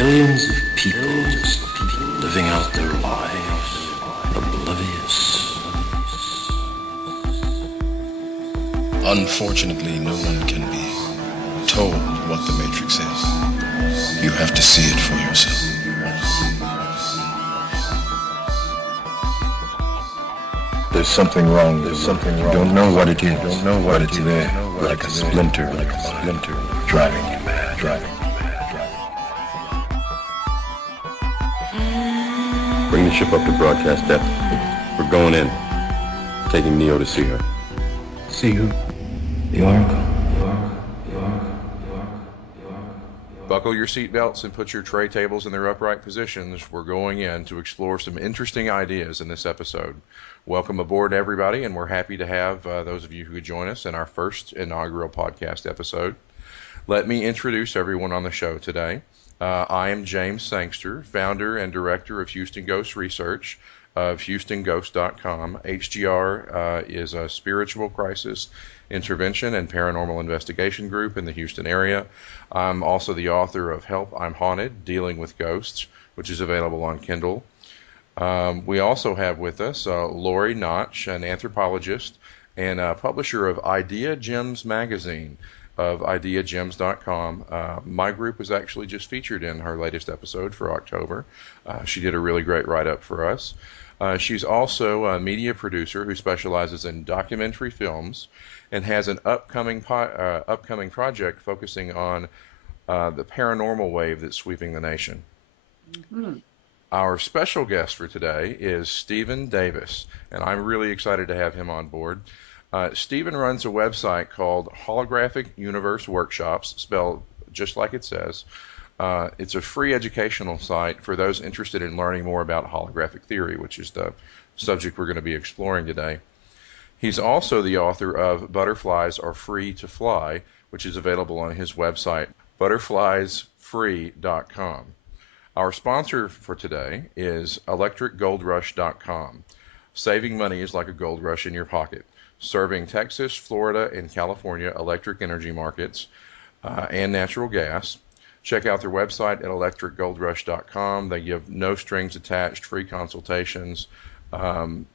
Billions of people just living out their lives, oblivious. Unfortunately, no one can be told what the Matrix is. You have to see it for yourself. There's something wrong. There's something wrong. You don't know what it is. You don't know what it's there. Like a splinter, driving you mad. Bring the ship up to broadcast depth. We're going in. Taking Neo to see her. See who? The Oracle. Buckle your seatbelts and put your tray tables in their upright positions. We're going in to explore some interesting ideas in this episode. Welcome aboard, everybody, and we're happy to have those of you who join us in our first inaugural podcast episode. Let me introduce everyone on the show today. I am James Sangster, founder and director of Houston Ghost Research of HoustonGhost.com. HGR is a spiritual crisis intervention and paranormal investigation group in the Houston area. I'm also the author of Help, I'm Haunted, Dealing with Ghosts, which is available on Kindle. We also have with us Lori Notch, an anthropologist and publisher of Idea Gems magazine of ideagems.com. My group was actually just featured in her latest episode for October. She did a really great write-up for us. She's also a media producer who specializes in documentary films and has an upcoming project focusing on the paranormal wave that's sweeping the nation. Mm-hmm. Our special guest for today is Stephen Davis, and I'm really excited to have him on board. Stephen runs a website called Holographic Universe Workshops, spelled just like it says. It's a free educational site for those interested in learning more about holographic theory, which is the subject we're going to be exploring today. He's also the author of Butterflies Are Free to Fly, which is available on his website, butterfliesfree.com. Our sponsor for today is electricgoldrush.com. Saving money is like a gold rush in your pocket, serving Texas, Florida, and California electric energy markets and natural gas. Check out their website at electricgoldrush.com. They give no strings attached, free consultations. If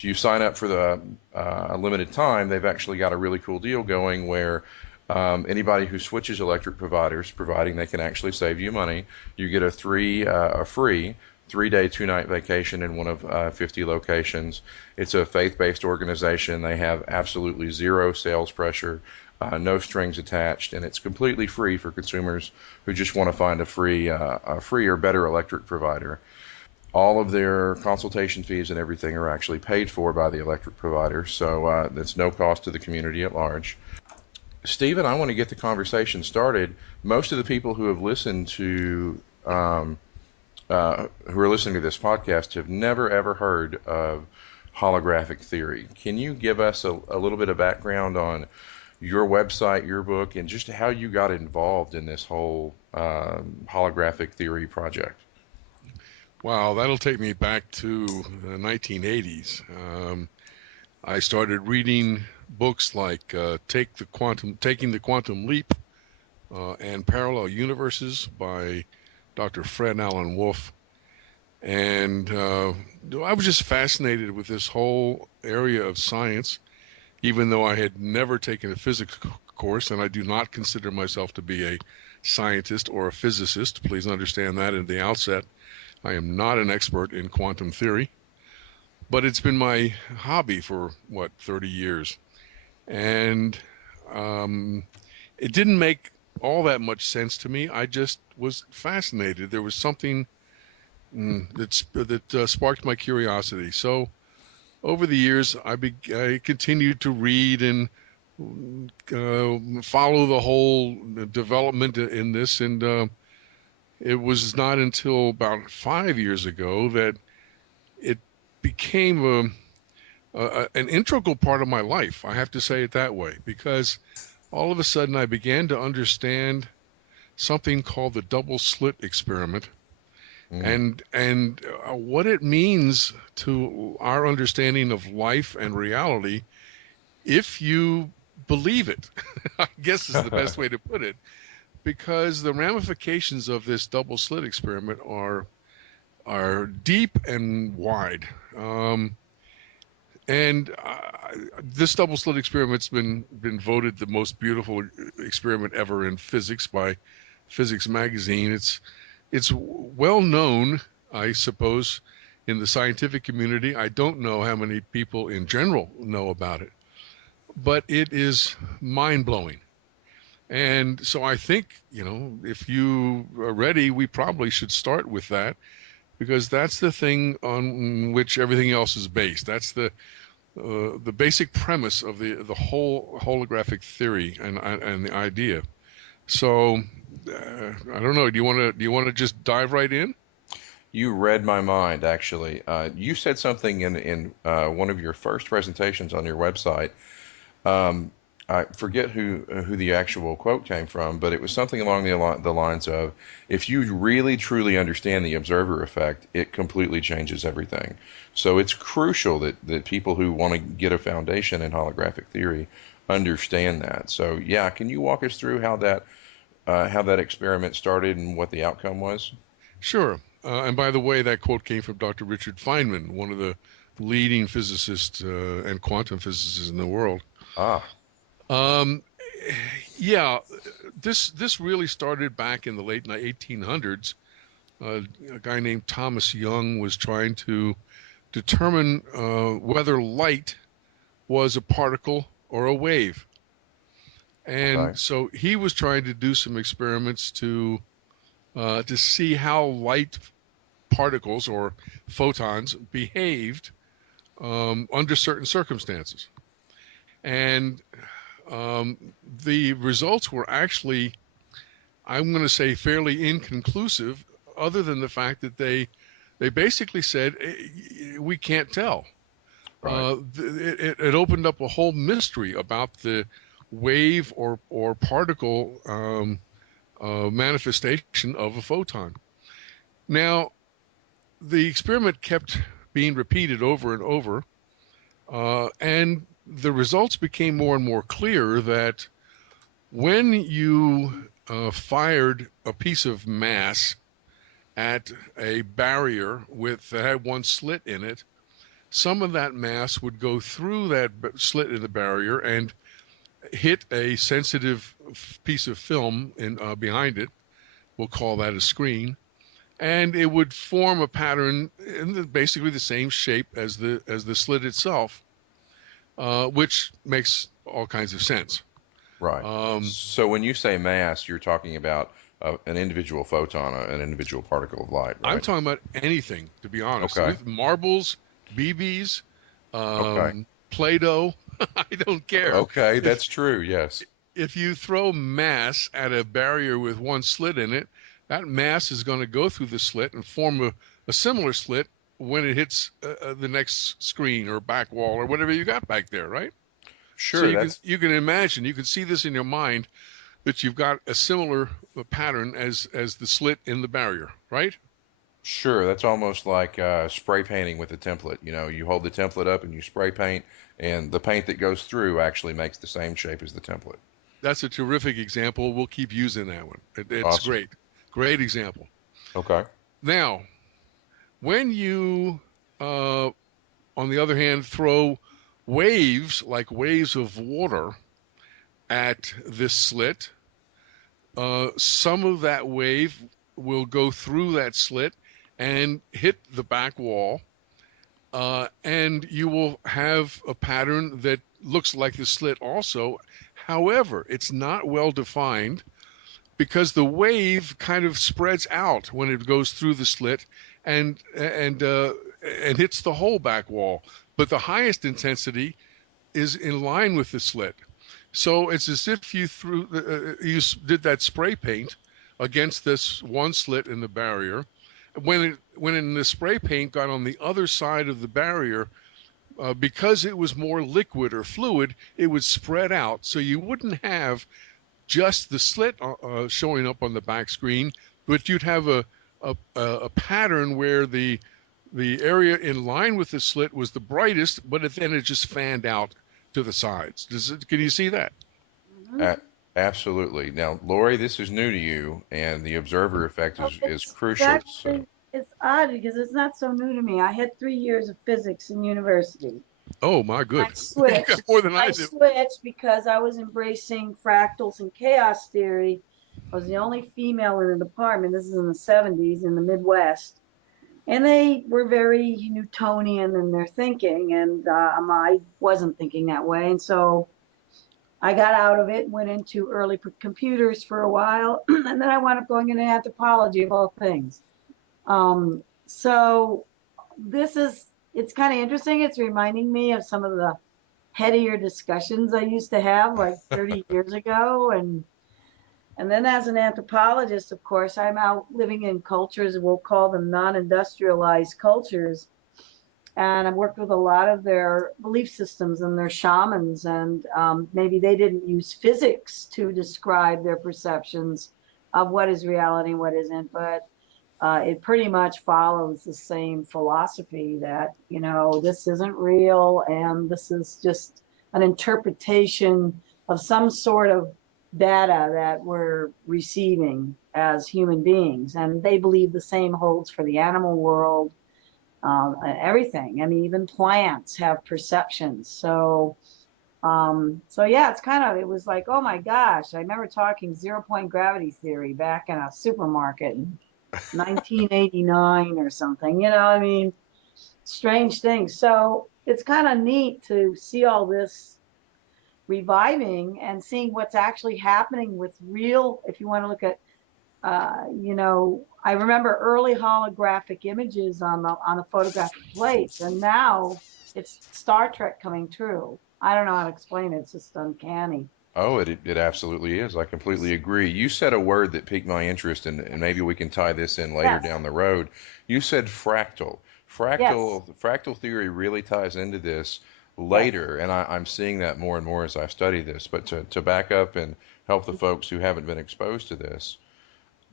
you sign up for the a limited time, they've actually got a really cool deal going where anybody who switches electric providers, providing they can actually save you money, you get a free 3-day, 2-night vacation in one of 50 locations. It's a faith-based organization. They have absolutely zero sales pressure, no strings attached, and it's completely free for consumers who just want to find a free or better electric provider. All of their consultation fees and everything are actually paid for by the electric provider, so that's no cost to the community at large. Stephen, I want to get the conversation started. Most of the people who have listened to who are listening to this podcast have never ever heard of holographic theory. Can you give us a little bit of background on your website, your book, and just how you got involved in this whole holographic theory project? Wow, that'll take me back to the 1980s. I started reading books like Taking the Quantum Leap and Parallel Universes by Dr. Fred Alan Wolf. And I was just fascinated with this whole area of science, even though I had never taken a physics course, and I do not consider myself to be a scientist or a physicist. Please understand that at the outset. I am not an expert in quantum theory, but it's been my hobby for, 30 years. And it didn't make all that much sense to me. I just was fascinated. There was something that sparked my curiosity. So over the years, I continued to read and follow the whole development in this, and it was not until about 5 years ago that it became an integral part of my life. I have to say it that way, because all of a sudden I began to understand something called the double slit experiment, and what it means to our understanding of life and reality if you believe it. I guess is the best way to put it. because the ramifications of this double slit experiment are deep and wide. And this double slit experiment's been voted the most beautiful experiment ever in physics by Physics Magazine. It's well known, I suppose, in the scientific community. I don't know how many people in general know about it, but it is mind-blowing. And so I think, if you are ready, we probably should start with that, because that's the thing on which everything else is based. That's the basic premise of the whole holographic theory and the idea. So I don't know. Do you want to just dive right in? You read my mind, actually. You said something in one of your first presentations on your website. Um, I forget who the actual quote came from, but it was something along the lines of, "If you really truly understand the observer effect, it completely changes everything." So it's crucial that people who want to get a foundation in holographic theory understand that. So yeah, can you walk us through how that experiment started and what the outcome was? Sure. And by the way, that quote came from Dr. Richard Feynman, one of the leading physicists and quantum physicists in the world. Ah, Um, yeah, this really started back in the late 1800s. A guy named Thomas Young was trying to determine whether light was a particle or a wave. okay, And so he was trying to do some experiments to see how light particles or photons behaved under certain circumstances. And the results were actually, I'm going to say, fairly inconclusive, other than the fact that they basically said we can't tell. right, It opened up a whole mystery about the wave or particle manifestation of a photon. Now, the experiment kept being repeated over and over, and the results became more and more clear that when you fired a piece of mass at a barrier that had one slit in it, some of that mass would go through that slit in the barrier and hit a sensitive piece of film behind it. We'll call that a screen, and it would form a pattern in basically the same shape as the slit itself, which makes all kinds of sense. right. Um, So when you say mass, you're talking about an individual photon, an individual particle of light, I'm right? talking about anything, to be honest. Okay, With marbles, BBs, okay, Play-Doh, I don't care. okay. If That's true. Yes. if you throw mass at a barrier with one slit in it, that mass is going to go through the slit and form a similar slit when it hits the next screen or back wall or whatever you got back there, right? So Sure. you can That's you can imagine, you can see this in your mind, that you've got a similar pattern as the slit in the barrier, right? Sure. That's almost like spray painting with a template. You hold the template up and you spray paint, and the paint that goes through actually makes the same shape as the template. That's a terrific example. We'll keep using that one. It's Awesome. great. Great example. Okay. Now, when you, on the other hand, throw waves like waves of water at this slit, some of that wave will go through that slit and hit the back wall, and you will have a pattern that looks like the slit also. However, it's not well defined because the wave kind of spreads out when it goes through the slit and hits the whole back wall. But the highest intensity is in line with the slit. So it's as if you did that spray paint against this one slit in the barrier. When the spray paint got on the other side of the barrier, because it was more liquid or fluid, it would spread out. So you wouldn't have just the slit showing up on the back screen, but you'd have a pattern where the area in line with the slit was the brightest, but then it just fanned out to the sides. Can you see that? Uh, Absolutely. Now, Lori, this is new to you, and the observer effect Oh, is it's crucial. So, actually it's odd because it's not so new to me. I had 3 years of physics in university. Oh, my I good. You got switched. more than I I do. switched because I was embracing fractals and chaos theory. I was the only female in the department. This is in the 70s in the Midwest. And they were very Newtonian in their thinking, and I wasn't thinking that way. And so I got out of it, went into early computers for a while, and then I wound up going into anthropology of all things. So it's kind of interesting. It's reminding me of some of the headier discussions I used to have like 30 years ago. And then as an anthropologist, of course, I'm out living in cultures, we'll call them non-industrialized cultures. And I've worked with a lot of their belief systems and their shamans, and maybe they didn't use physics to describe their perceptions of what is reality and what isn't, but it pretty much follows the same philosophy that, this isn't real and this is just an interpretation of some sort of data that we're receiving as human beings. And they believe the same holds for the animal world, everything. I mean, even plants have perceptions. So yeah, it was like, oh my gosh, I remember talking zero point gravity theory back in a supermarket in 1989 or something, I mean, strange things. So it's kind of neat to see all this reviving and seeing what's actually happening with real, if you want to look at, I remember early holographic images on the photographic plates, and now it's Star Trek coming true. I don't know how to explain it. It's just uncanny. oh, it absolutely is. I completely agree. You said a word that piqued my interest, and maybe we can tie this in later Yes, down the road. You said fractal. yes, Fractal theory really ties into this yes. later, and I'm seeing that more and more as I study this. But to back up and help the folks who haven't been exposed to this,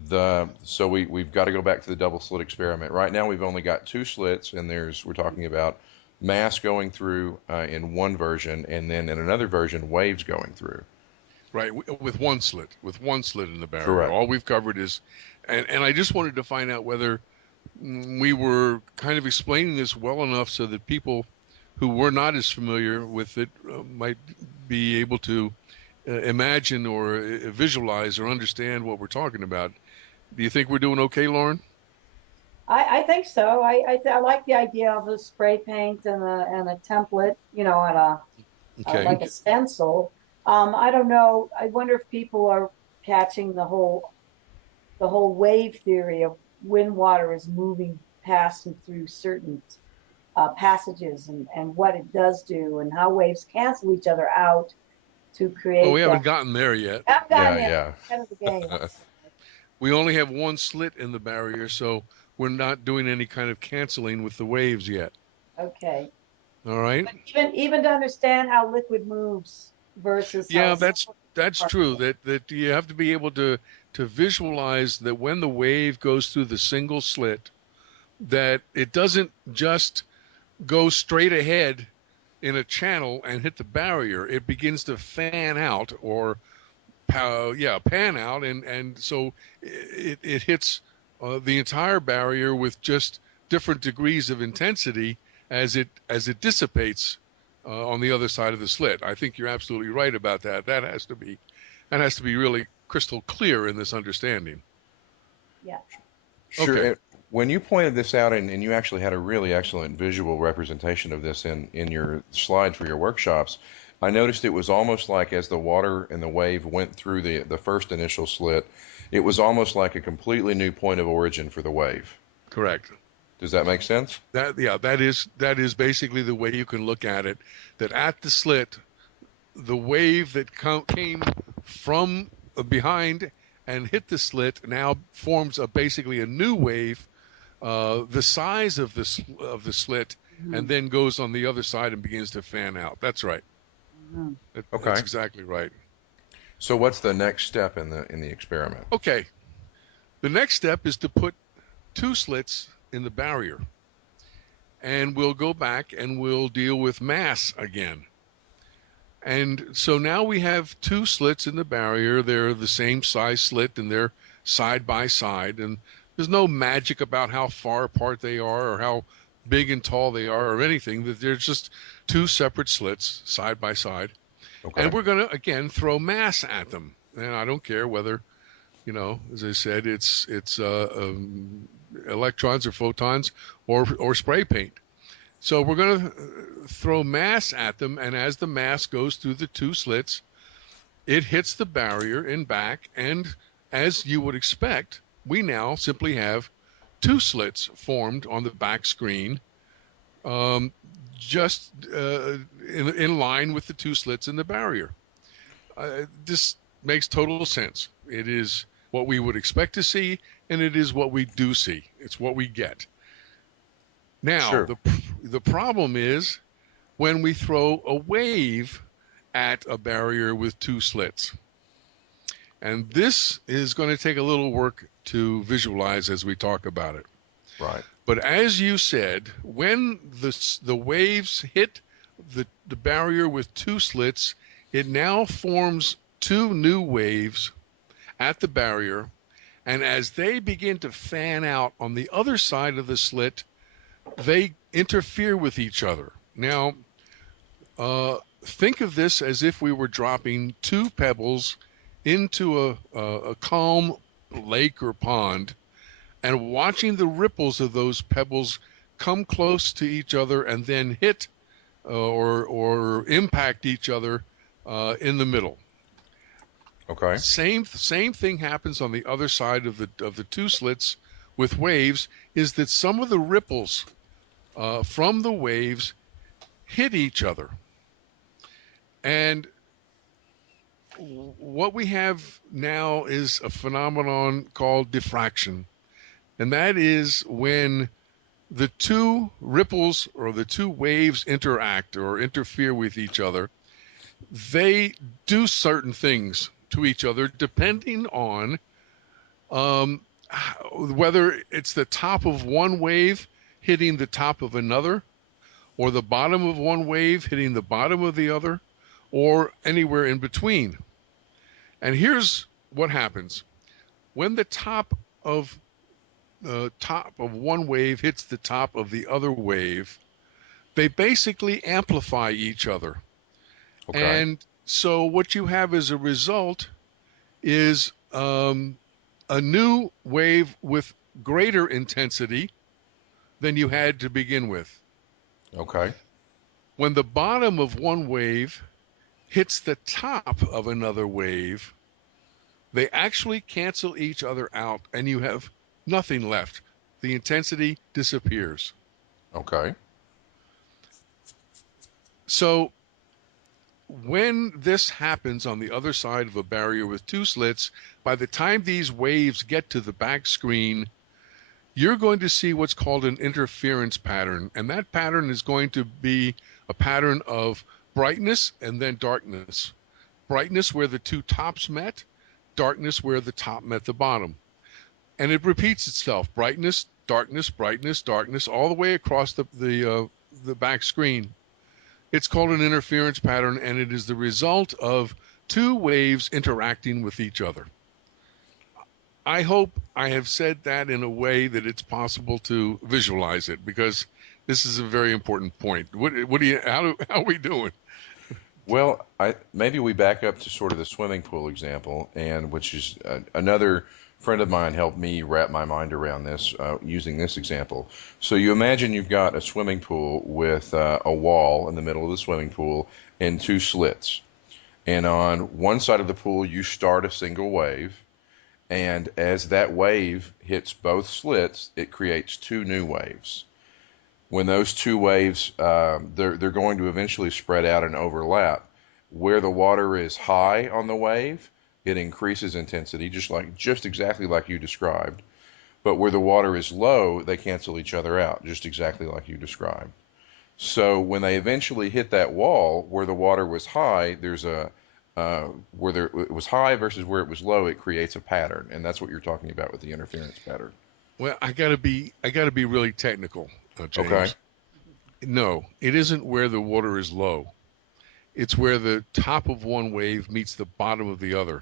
we've got to go back to the double slit experiment. Right now we've only got two slits, and we're talking about mass going through in one version, and then in another version waves going through. Right, with one slit in the barrier. Correct. All we've covered is, and I just wanted to find out whether we were kind of explaining this well enough so that people who were not as familiar with it might be able to imagine or visualize or understand what we're talking about. Do you think we're doing okay, Lauren? I think so. I like the idea of a spray paint and a template, and Okay. like a stencil. I don't know. I wonder if people are catching the whole wave theory of when water is moving past and through certain passages, and what it does do, and how waves cancel each other out to Well, we create. haven't gotten there yet. I've gotten Yeah, there. yeah. Ahead of the game. We only have one slit in the barrier, so we're not doing any kind of canceling with the waves yet. Okay. All right. But even to understand how liquid moves versus how Yeah, solid that's true. particles. That you have to be able to visualize that when the wave goes through the single slit, that it doesn't just go straight ahead in a channel and hit the barrier. It begins to fan out or pan out, and so it hits the entire barrier with just different degrees of intensity as it dissipates on the other side of the slit. I think you're absolutely right about that. That has to be really crystal clear in this understanding. Yeah. Sure. Okay. When you pointed this out, and you actually had a really excellent visual representation of this in your slides for your workshops, I noticed it was almost like as the water and the wave went through the first initial slit, it was almost like a completely new point of origin for the wave. Correct. Does that make sense? That is basically the way you can look at it. That at the slit, the wave that came from behind and hit the slit now forms basically a new wave, the size of the slit, and Mhm. then goes on the other side and begins to fan out. That's right. Mhm. That's Okay. exactly right. So what's the next step in the experiment? Okay. The next step is to put two slits in the barrier, and we'll go back and we'll deal with mass again. And so now we have two slits in the barrier. They're the same size slit and they're side by side. And there's no magic about how far apart they are or how big and tall they are or anything. That they're just two separate slits side by side. Okay. And we're going to, again, throw mass at them. And I don't care whether, as I said, it's electrons or photons or spray paint. So we're going to throw mass at them, and as the mass goes through the two slits, it hits the barrier and back, and as you would expect, we now simply have two slits formed on the back screen, um, just in line with the two slits in the barrier. This makes total sense. It is what we would expect to see, and it is what we do see. It's what we get. Now, Sure. the problem is when we throw a wave at a barrier with two slits. And this is going to take a little work to visualize as we talk about it. Right. But as you said, when the waves hit the barrier with two slits, it now forms two new waves at the barrier. And as they begin to fan out on the other side of the slit, they interfere with each other. Now, think of this as if we were dropping two pebbles into a calm lake or pond and watching the ripples of those pebbles come close to each other and then hit or impact each other in the middle. Okay. Same thing happens on the other side of the two slits with waves, is that some of the ripples from the waves hit each other. And what we have now is a phenomenon called diffraction. And that is when the two ripples or the two waves interact or interfere with each other, they do certain things to each other depending on whether it's the top of one wave hitting the top of another, or the bottom of one wave hitting the bottom of the other, or anywhere in between. And here's what happens. When the top of one wave hits the top of the other wave, they basically amplify each other. Okay. And so what you have as a result is a new wave with greater intensity than you had to begin with. Okay. When the bottom of one wave hits the top of another wave, they actually cancel each other out and you have nothing left. The intensity disappears. Okay. So when this happens on the other side of a barrier with two slits, by the time these waves get to the back screen, you're going to see what's called an interference pattern. And that pattern is going to be a pattern of brightness and then darkness. Brightness where the two tops met, darkness where the top met the bottom. And it repeats itself, brightness, darkness, brightness, darkness, all the way across the back screen. It's called an interference pattern, and it is the result of two waves interacting with each other. I hope I have said that in a way that it's possible to visualize it, because this is a very important point. How are we doing? Well, maybe we back up to sort of the swimming pool example, and which is another friend of mine helped me wrap my mind around this using this example. So you imagine you've got a swimming pool with a wall in the middle of the swimming pool and two slits. And on one side of the pool, you start a single wave, and as that wave hits both slits, it creates two new waves. When those two waves, they're going to eventually spread out and overlap. Where the water is high on the wave, it increases intensity, just exactly like you described. But where the water is low, they cancel each other out, just exactly like you described. So when they eventually hit that wall where the water was high, it was high versus where it was low, it creates a pattern, and that's what you're talking about with the interference pattern. Well, I gotta be really technical, Okay. James. No, it isn't where the water is low. It's where the top of one wave meets the bottom of the other.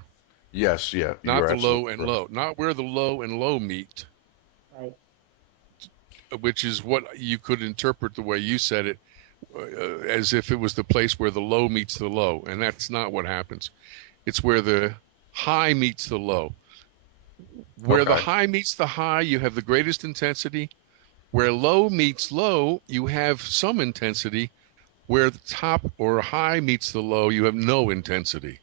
Yes, yeah, Not you're the low absolutely and correct. low. Not where the low and low meet, Right. which is what you could interpret the way you said it, as if it was the place where the low meets the low. And that's not what happens. It's where the high meets the low. Where the Okay. high meets the high, you have the greatest intensity. Where low meets low, you have some intensity. Where the top or high meets the low, you have no intensity.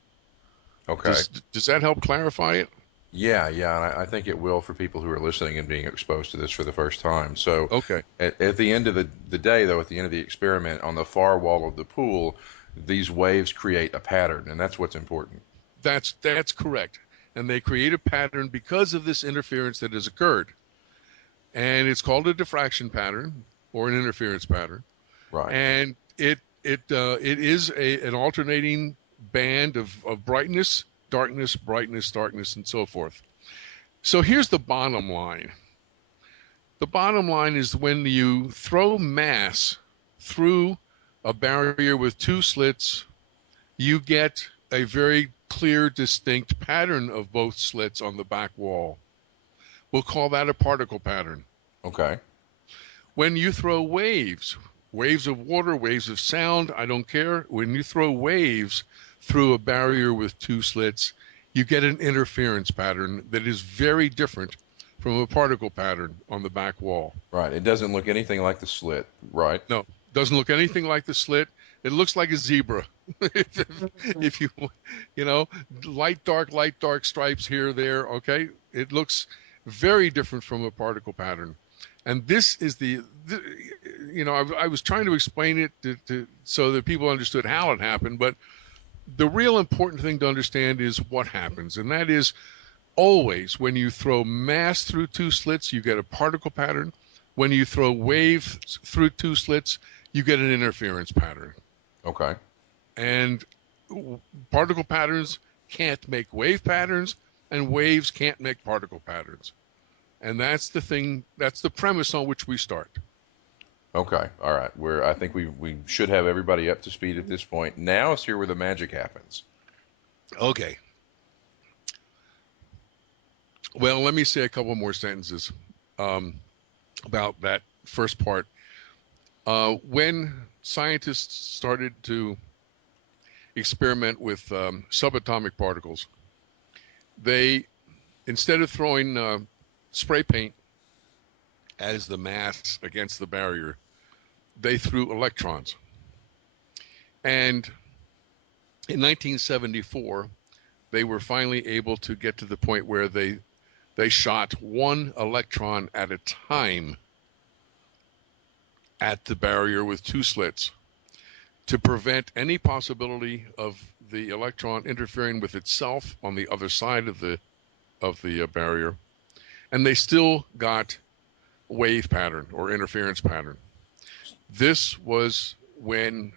Okay. Does that help clarify it? Yeah, yeah, and I think it will for people who are listening and being exposed to this for the first time. So, Okay. at the end of the day, though, at the end of the experiment, on the far wall of the pool, these waves create a pattern, and that's what's important. That's correct. And they create a pattern because of this interference that has occurred. And it's called a diffraction pattern or an interference pattern. Right. And it is an alternating band of brightness, darkness, brightness, darkness, and so forth. So here's the bottom line. The bottom line is when you throw mass through a barrier with two slits, you get a very clear, distinct pattern of both slits on the back wall. We'll call that a particle pattern. Okay. When you throw waves, waves of water, waves of sound, I don't care. When you throw waves through a barrier with two slits, you get an interference pattern that is very different from a particle pattern on the back wall. Right. It doesn't look anything like the slit. Right. No, doesn't look anything like the slit. It looks like a zebra. if you know, light, dark stripes here, there. Okay, it looks very different from a particle pattern. And this is I was trying to explain it so that people understood how it happened, but the real important thing to understand is what happens, and that is always when you throw mass through two slits, you get a particle pattern. When you throw wave through two slits, you get an interference pattern. Okay. And particle patterns can't make wave patterns, and waves can't make particle patterns. And that's the thing, that's the premise on which we start. Okay. All right. I think we should have everybody up to speed at this point. Now it's here where the magic happens. Okay. Well, let me say a couple more sentences about that first part. When scientists started to experiment with subatomic particles, they, instead of throwing spray paint as the mass against the barrier, they threw electrons. And in 1974, they were finally able to get to the point where they shot one electron at a time at the barrier with two slits to prevent any possibility of the electron interfering with itself on the other side of the barrier. And they still got wave pattern or interference pattern. This was when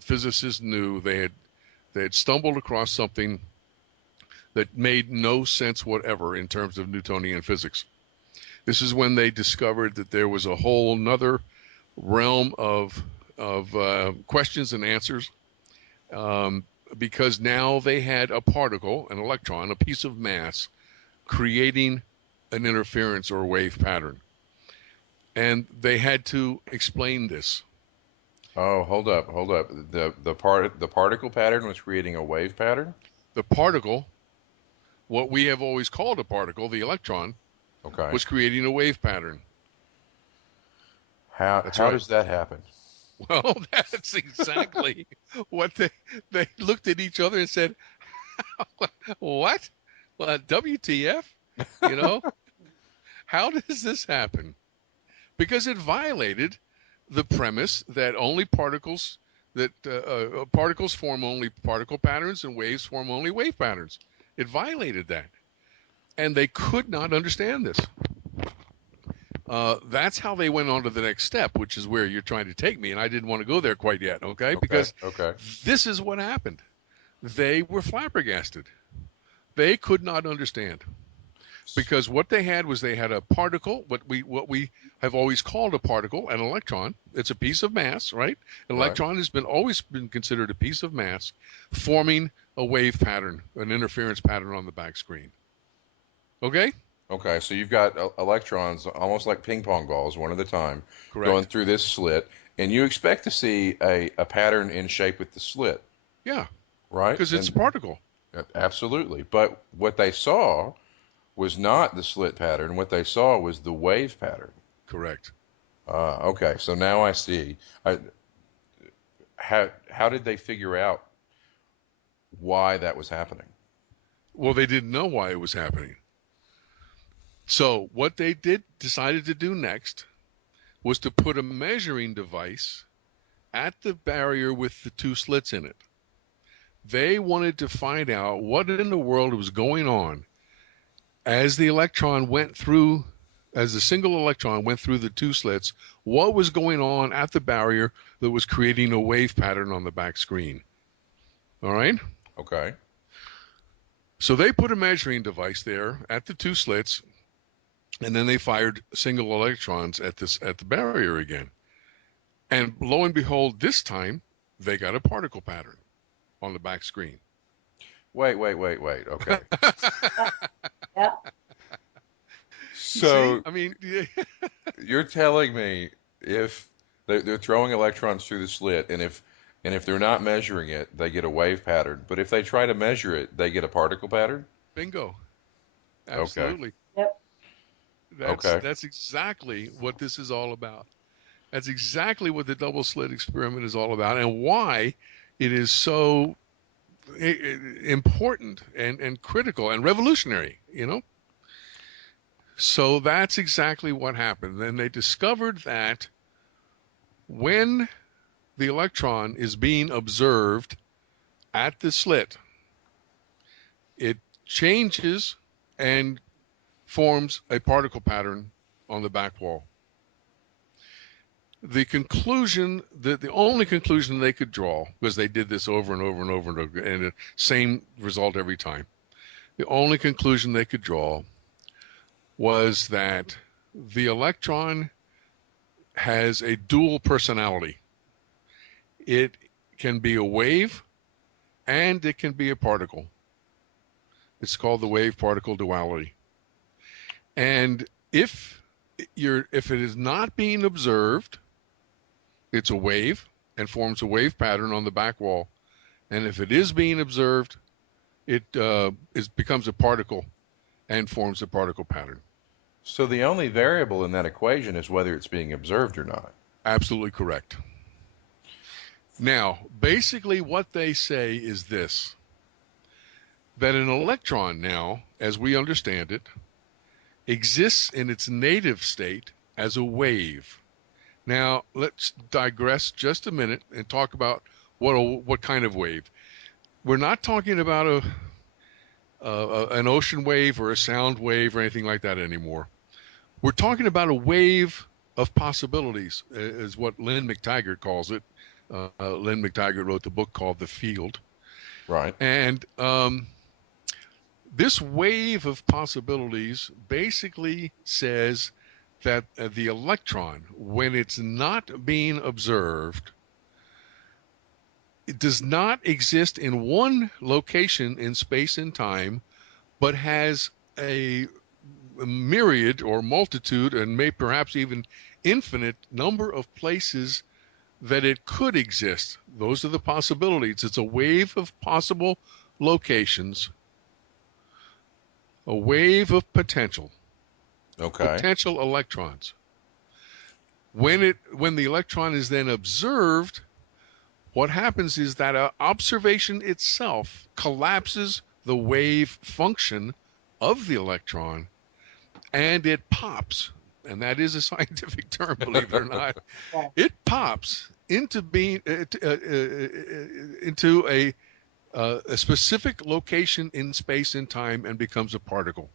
physicists knew they had stumbled across something that made no sense whatever in terms of Newtonian physics. This is when they discovered that there was a whole nother realm of questions and answers, because now they had a particle, an electron, a piece of mass, creating an interference or wave pattern. And they had to explain this. Oh, hold up, hold up. The particle pattern was creating a wave pattern? The particle, what we have always called a particle, the electron, Okay. was creating a wave pattern. That's How right. does that happen? Well, that's exactly what they looked at each other and said, "What? Well, WTF? You know, how does this happen?" Because it violated the premise that only particles form only particle patterns and waves form only wave patterns. It violated that, and they could not understand this. That's how they went on to the next step, which is where you're trying to take me, and I didn't want to go there quite yet, okay? Okay. Because Okay. this is what happened. They were flabbergasted. They could not understand. because what they had was they had a particle, what we have always called a particle, an electron. It's a piece of mass, right? An Right. electron has always been considered a piece of mass, forming a wave pattern, an interference pattern on the back screen. Okay? Okay, so you've got electrons almost like ping pong balls, one at a time, going Correct. through this slit, and you expect to see a pattern in shape with the slit, Yeah, right? because it's a And particle. absolutely. But what they saw was not the slit pattern. What they saw was the wave pattern. Correct. Okay, so now I see. How did they figure out why that was happening? Well, they didn't know why it was happening. So what they decided to do next was to put a measuring device at the barrier with the two slits in it. They wanted to find out what in the world was going on as the electron went through, as the single electron went through the two slits, what was going on at the barrier that was creating a wave pattern on the back screen. All right? Okay. So they put a measuring device there at the two slits, and then they fired single electrons at the barrier again. And lo and behold, this time they got a particle pattern on the back screen. Wait. Okay. Yeah. Yeah. You see? So I mean, you're telling me if they're throwing electrons through the slit, and if they're not measuring it, they get a wave pattern. But if they try to measure it, they get a particle pattern? bingo. Okay. Absolutely. Yep. Okay. That's exactly what this is all about. That's exactly what the double slit experiment is all about, and why it is so important and critical and revolutionary, you know? So that's exactly what happened. Then they discovered that when the electron is being observed at the slit, it changes and forms a particle pattern on the back wall. The only conclusion they could draw, because they did this over and over and over and over, and the same result every time. The only conclusion they could draw was that the electron has a dual personality. It can be a wave and it can be a particle. It's called the wave-particle duality. And if it is not being observed, it's a wave and forms a wave pattern on the back wall. And if it is being observed, it becomes a particle and forms a particle pattern. So the only variable in that equation is whether it's being observed or not. Absolutely correct. Now, basically what they say is this, that an electron now, as we understand it, exists in its native state as a wave. Now, let's digress just a minute and talk about what kind of wave. We're not talking about an ocean wave or a sound wave or anything like that anymore. We're talking about a wave of possibilities, is what Lynne McTaggart calls it. Lynne McTaggart wrote the book called The Field. Right. And this wave of possibilities basically says that the electron, when it's not being observed, it does not exist in one location in space and time, but has a myriad or multitude and may perhaps even infinite number of places that it could exist. Those are the possibilities. It's a wave of possible locations, a wave of potential Okay. electrons. When the electron is then observed, what happens is that observation itself collapses the wave function of the electron, and it pops. And that is a scientific term, believe it or not. Yeah. It pops into being into a specific location in space and time and becomes a particle.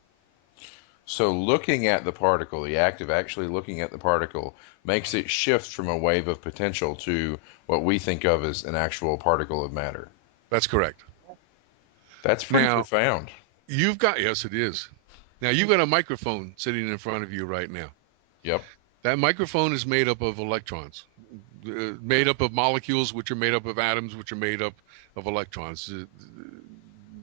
So looking at the particle, the act of actually looking at the particle, makes it shift from a wave of potential to what we think of as an actual particle of matter. That's correct. That's pretty Now, profound. yes, it is. Now, you've got a microphone sitting in front of you right now. Yep. That microphone is made up of electrons, made up of molecules, which are made up of atoms, which are made up of electrons.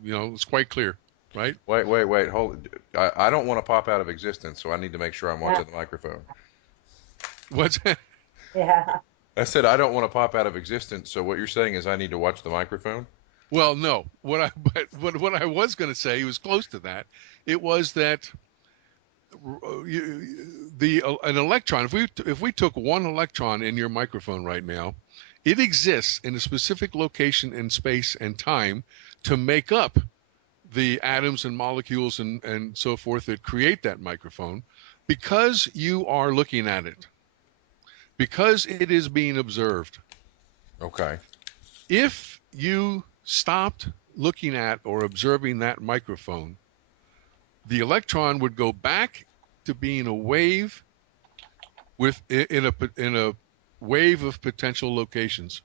It's quite clear, right? Wait. Hold. I don't want to pop out of existence, so I need to make sure I'm watching the microphone. What's that? Yeah. I said I don't want to pop out of existence, so what you're saying is I need to watch the microphone? Well, no. What I was going to say was close to that. It was that an electron. If we took one electron in your microphone right now, it exists in a specific location in space and time to make up the atoms and molecules and so forth that create that microphone, because you are looking at it, because it is being observed. Okay. If you stopped looking at or observing that microphone, the electron would go back to being a wave in a wave of potential locations,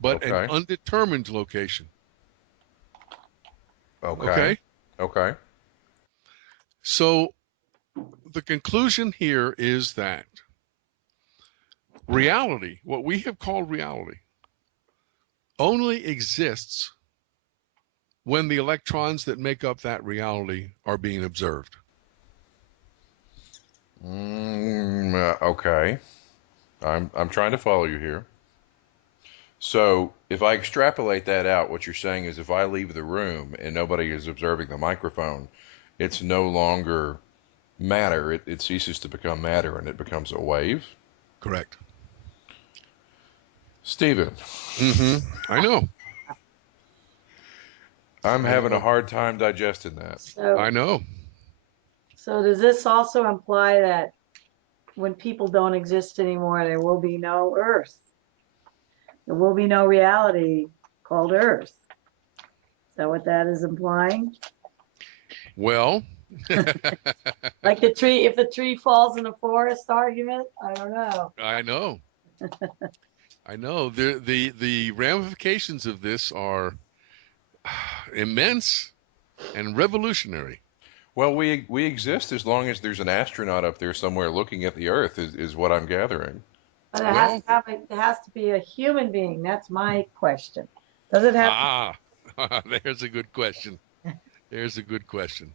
but an Okay. undetermined location. Okay. Okay? Okay. So the conclusion here is that reality, what we have called reality, only exists when the electrons that make up that reality are being observed. Okay. I'm trying to follow you here. So if I extrapolate that out, what you're saying is if I leave the room and nobody is observing the microphone, it's no longer matter. It ceases to become matter and it becomes a wave. Correct. Stephen, I know. I'm I having a know. hard time digesting that. So, I know. so does this also imply that when people don't exist anymore, there will be no Earth? There will be no reality called Earth. Is that what that is implying? Well, Like the tree, if the tree falls in the forest argument? I don't know. I know. I know. The ramifications of this are immense and revolutionary. Well, we exist as long as there's an astronaut up there somewhere looking at the Earth, is what I'm gathering. But Well, it has to be a human being. That's my question. Does it have to? ah, there's a good question. There's a good question.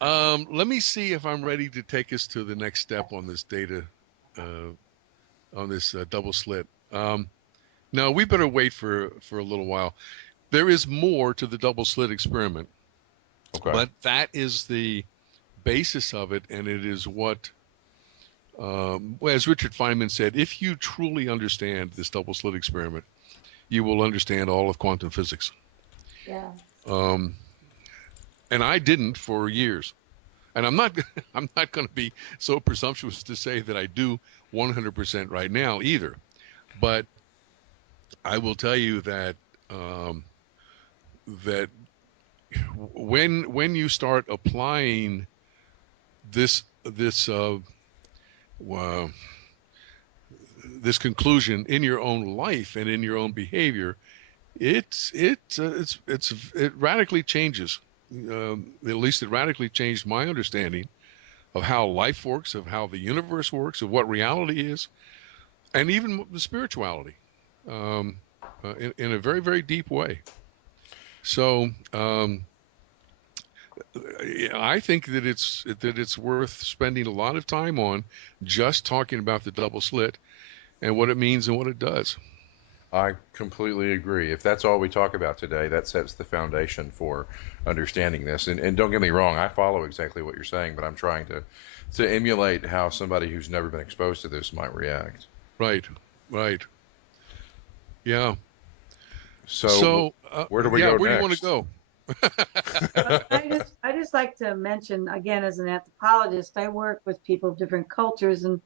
Let me see if I'm ready to take us to the next step on this data, uh, on this double slit. No, we better wait for a little while. There is more to the double slit experiment, Okay. but that is the basis of it, and it is what, as Richard Feynman said, if you truly understand this double slit experiment, you will understand all of quantum physics. Yeah. Um, and I didn't for years. And I'm not I'm not going to be so presumptuous to say that I do 100% right now either. But I will tell you that um, that when you start applying this uh, this conclusion in your own life and in your own behavior, it radically changes. At least it radically changed my understanding of how life works, of how the universe works, of what reality is, and even the spirituality, um, in a very, very deep way. So I think that it's worth spending a lot of time on just talking about the double slit and what it means and what it does. I completely agree. If that's all we talk about today, that sets the foundation for understanding this. And don't get me wrong, I follow exactly what you're saying, but I'm trying to emulate how somebody who's never been exposed to this might react. Right, right, yeah. So So where do we yeah, go where do you want to next? go? I just like to mention again, as an anthropologist, I work with people of different cultures, and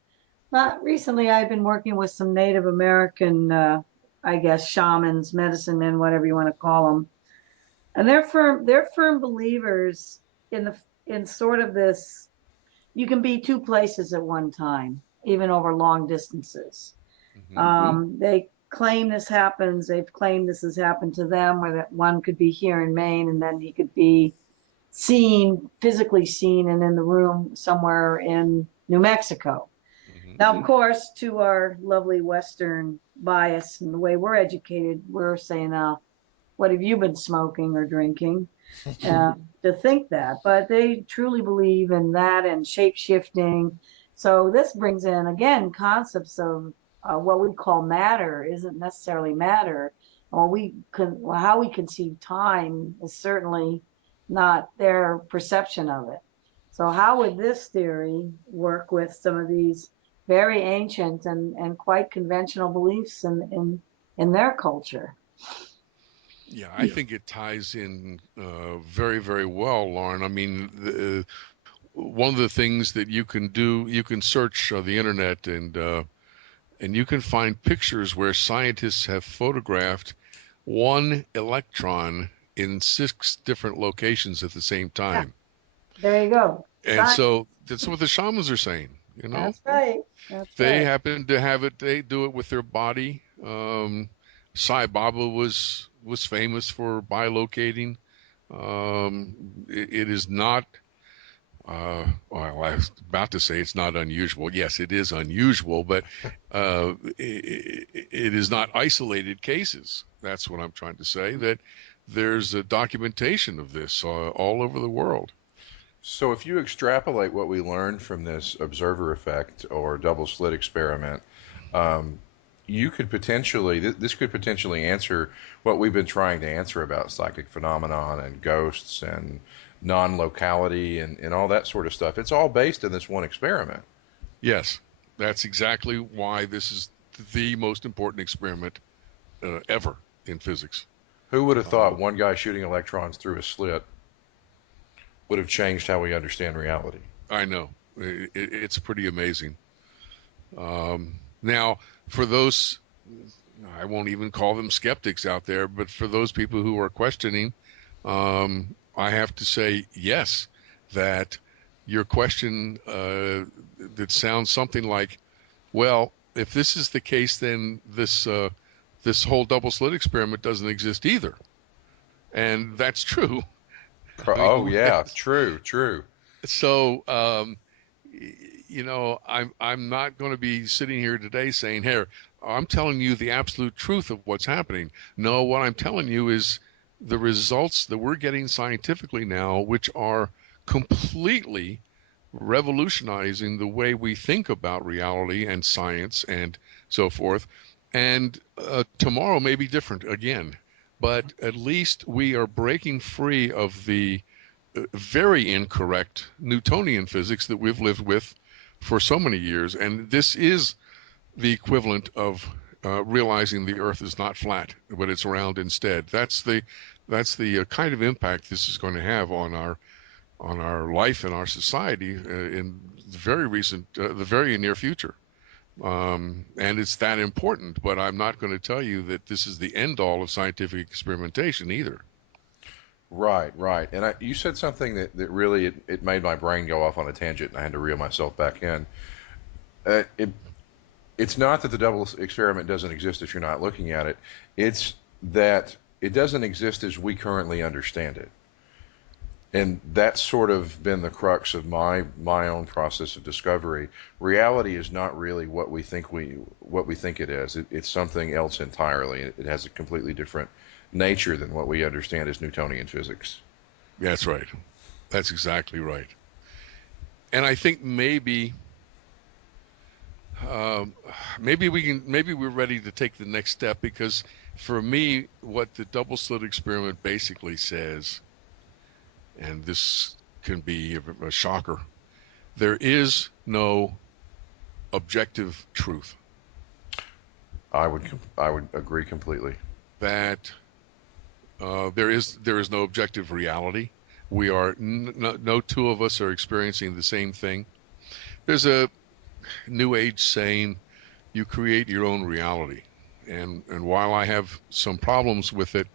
not recently I've been working with some Native American, I guess, shamans, medicine men, whatever you want to call them, and they're firm believers in in sort of this. You can be two places at one time, even over long distances. Hmm. They claim this happens. They've claimed this has happened to them, where that one could be here in Maine, and then he could be seen, physically seen, and in the room somewhere in New Mexico. Hmm. Now, of course, to our lovely Western bias and the way we're educated, we're saying, what have you been smoking or drinking? To think that. But they truly believe in that and shape shifting. So this brings in, again, concepts of what we call matter isn't necessarily matter. How we conceive time is certainly not their perception of it. So how would this theory work with some of these very ancient and quite conventional beliefs in their culture? Yeah, I think it ties in very, very well, Lauren. I mean, one of the things that you can do, you can search the internet and you can find pictures where scientists have photographed one electron in 6 different locations at the same Yeah, time. there you go. And Science. so that's what the shamans are saying, you know. That's right. That's They right. happen to have it, they do it with their body. Sai Baba was famous for bilocating. It is not, well, I was about to say it's not unusual. Yes, it is unusual, but it is not isolated cases. That's what I'm trying to say, that there's a documentation of this all over the world. So if you extrapolate what we learned from this observer effect or double slit experiment, um, you could potentially, this could potentially answer what we've been trying to answer about psychic phenomenon and ghosts and non-locality and all that sort of stuff. It's all based in this one experiment. Yes, that's exactly why this is the most important experiment ever in physics. Who would have thought Uh, one guy shooting electrons through a slit would have changed how we understand reality? I know it's pretty amazing. Now, for those, I won't even call them skeptics out there, but for those people who are questioning, I have to say yes, that your question that sounds something like, well, if this is the case, then this whole double slit experiment doesn't exist either, and that's true. I Oh mean, yeah, true, true. so I'm not going to be sitting here today saying, "Here, I'm telling you the absolute truth of what's happening." No, what I'm telling you is the results that we're getting scientifically now, which are completely revolutionizing the way we think about reality and science and so forth. And tomorrow may be different again, but at least we are breaking free of the very incorrect Newtonian physics that we've lived with for so many years. And this is the equivalent of realizing the Earth is not flat, but it's round instead. That's the kind of impact this is going to have on our life and our society in the very near future. And it's that important. But I'm not going to tell you that this is the end all of scientific experimentation either. Right, right. And you said something that really it made my brain go off on a tangent, and I had to reel myself back in. Uh, it it's not that the double experiment doesn't exist if you're not looking at it. It's that it doesn't exist as we currently understand it. And that's sort of been the crux of my own process of discovery. Reality is not really what we think it is. It's something else entirely. It has a completely different nature than what we understand as Newtonian physics. That's right. That's exactly right. And I think um, maybe we're ready to take the next step, because for me, what the double slit experiment basically says, and this can be a shocker, there is no objective truth. I would agree completely. That there is no objective reality. We are no two of us are experiencing the same thing. There's a new age saying, you create your own reality. And while I have some problems with it,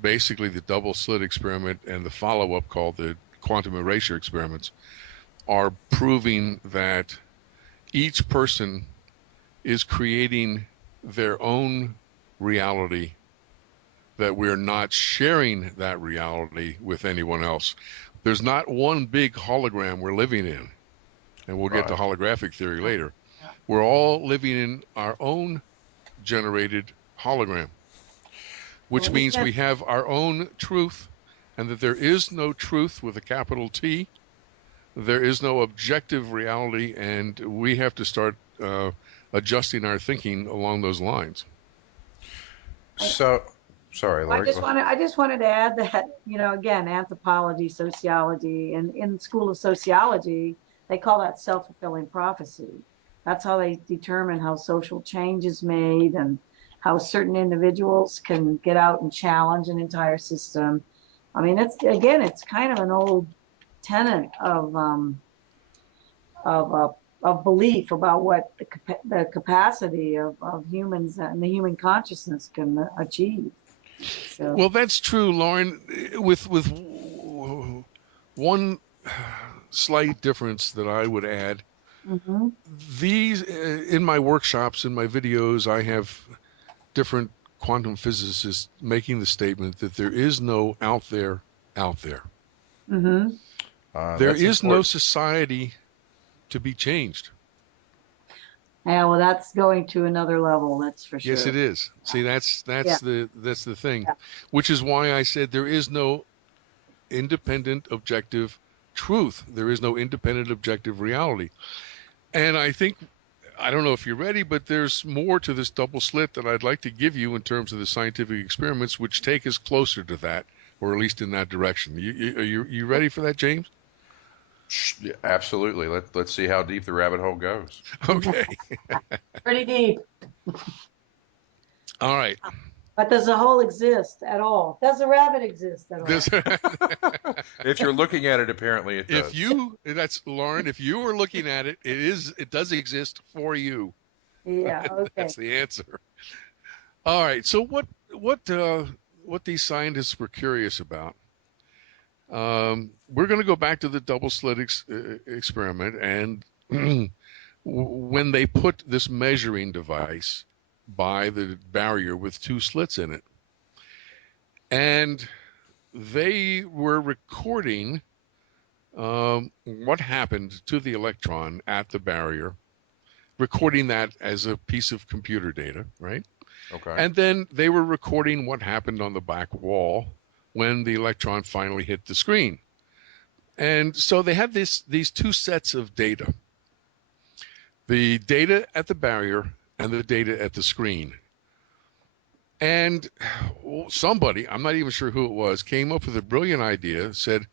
basically the double slit experiment and the follow up called the quantum erasure experiments are proving that each person is creating their own reality that we're not sharing that reality with anyone else. There's not one big hologram we're living in, and we'll get to Right. holographic theory later. We're all living in our own generated hologram, which Well, means isn't we it, have our own truth, and that there is no truth with a capital T. There is no objective reality, and we have to start adjusting our thinking along those lines. I, So, sorry, Lori. Go ahead. I just wanted to add that, again, anthropology, sociology, and in the School of Sociology, they call that self-fulfilling prophecy. That's how they determine how social change is made and how certain individuals can get out and challenge an entire system. I mean, it's kind of an old tenet of uh, of belief about what the capacity of humans and the human consciousness can achieve. So, Well, that's true, Lauren, with one slight difference that I would add. hmm These in my workshops, in my videos, I have different quantum physicists making the statement that there is no out there out there. hmm There That's is no important. society to be changed. yeah, well, that's going to another level, that's for Yes, it sure. is. See, that's Yeah, the thing, yeah. which is why I said there is no independent objective truth. There is no independent objective reality. And I don't know if you're ready, but there's more to this double slit that I'd like to give you in terms of the scientific experiments, which take us closer to that, or at least in that direction. Are you ready for that, James? Yeah, absolutely. Let's see how deep the rabbit hole goes. Okay. Pretty deep. All right. But does the hole exist at all? Does the rabbit exist at all? This, If you're looking at it, apparently it if does. that's Lauren, if you are looking at it, it does exist for you. Yeah, okay. That's the answer. All right. So what these scientists were curious about. We're going to go back to the double slit experiment, and when they put this measuring device by the barrier with two slits in it, and they were recording what happened to the electron at the barrier, recording that as a piece of computer data, right? Okay. And then they were recording what happened on the back wall when the electron finally hit the screen. And so they had these two sets of data, the data at the barrier and the data at the screen. And somebody, I'm not even sure who it was, came up with a brilliant idea, said,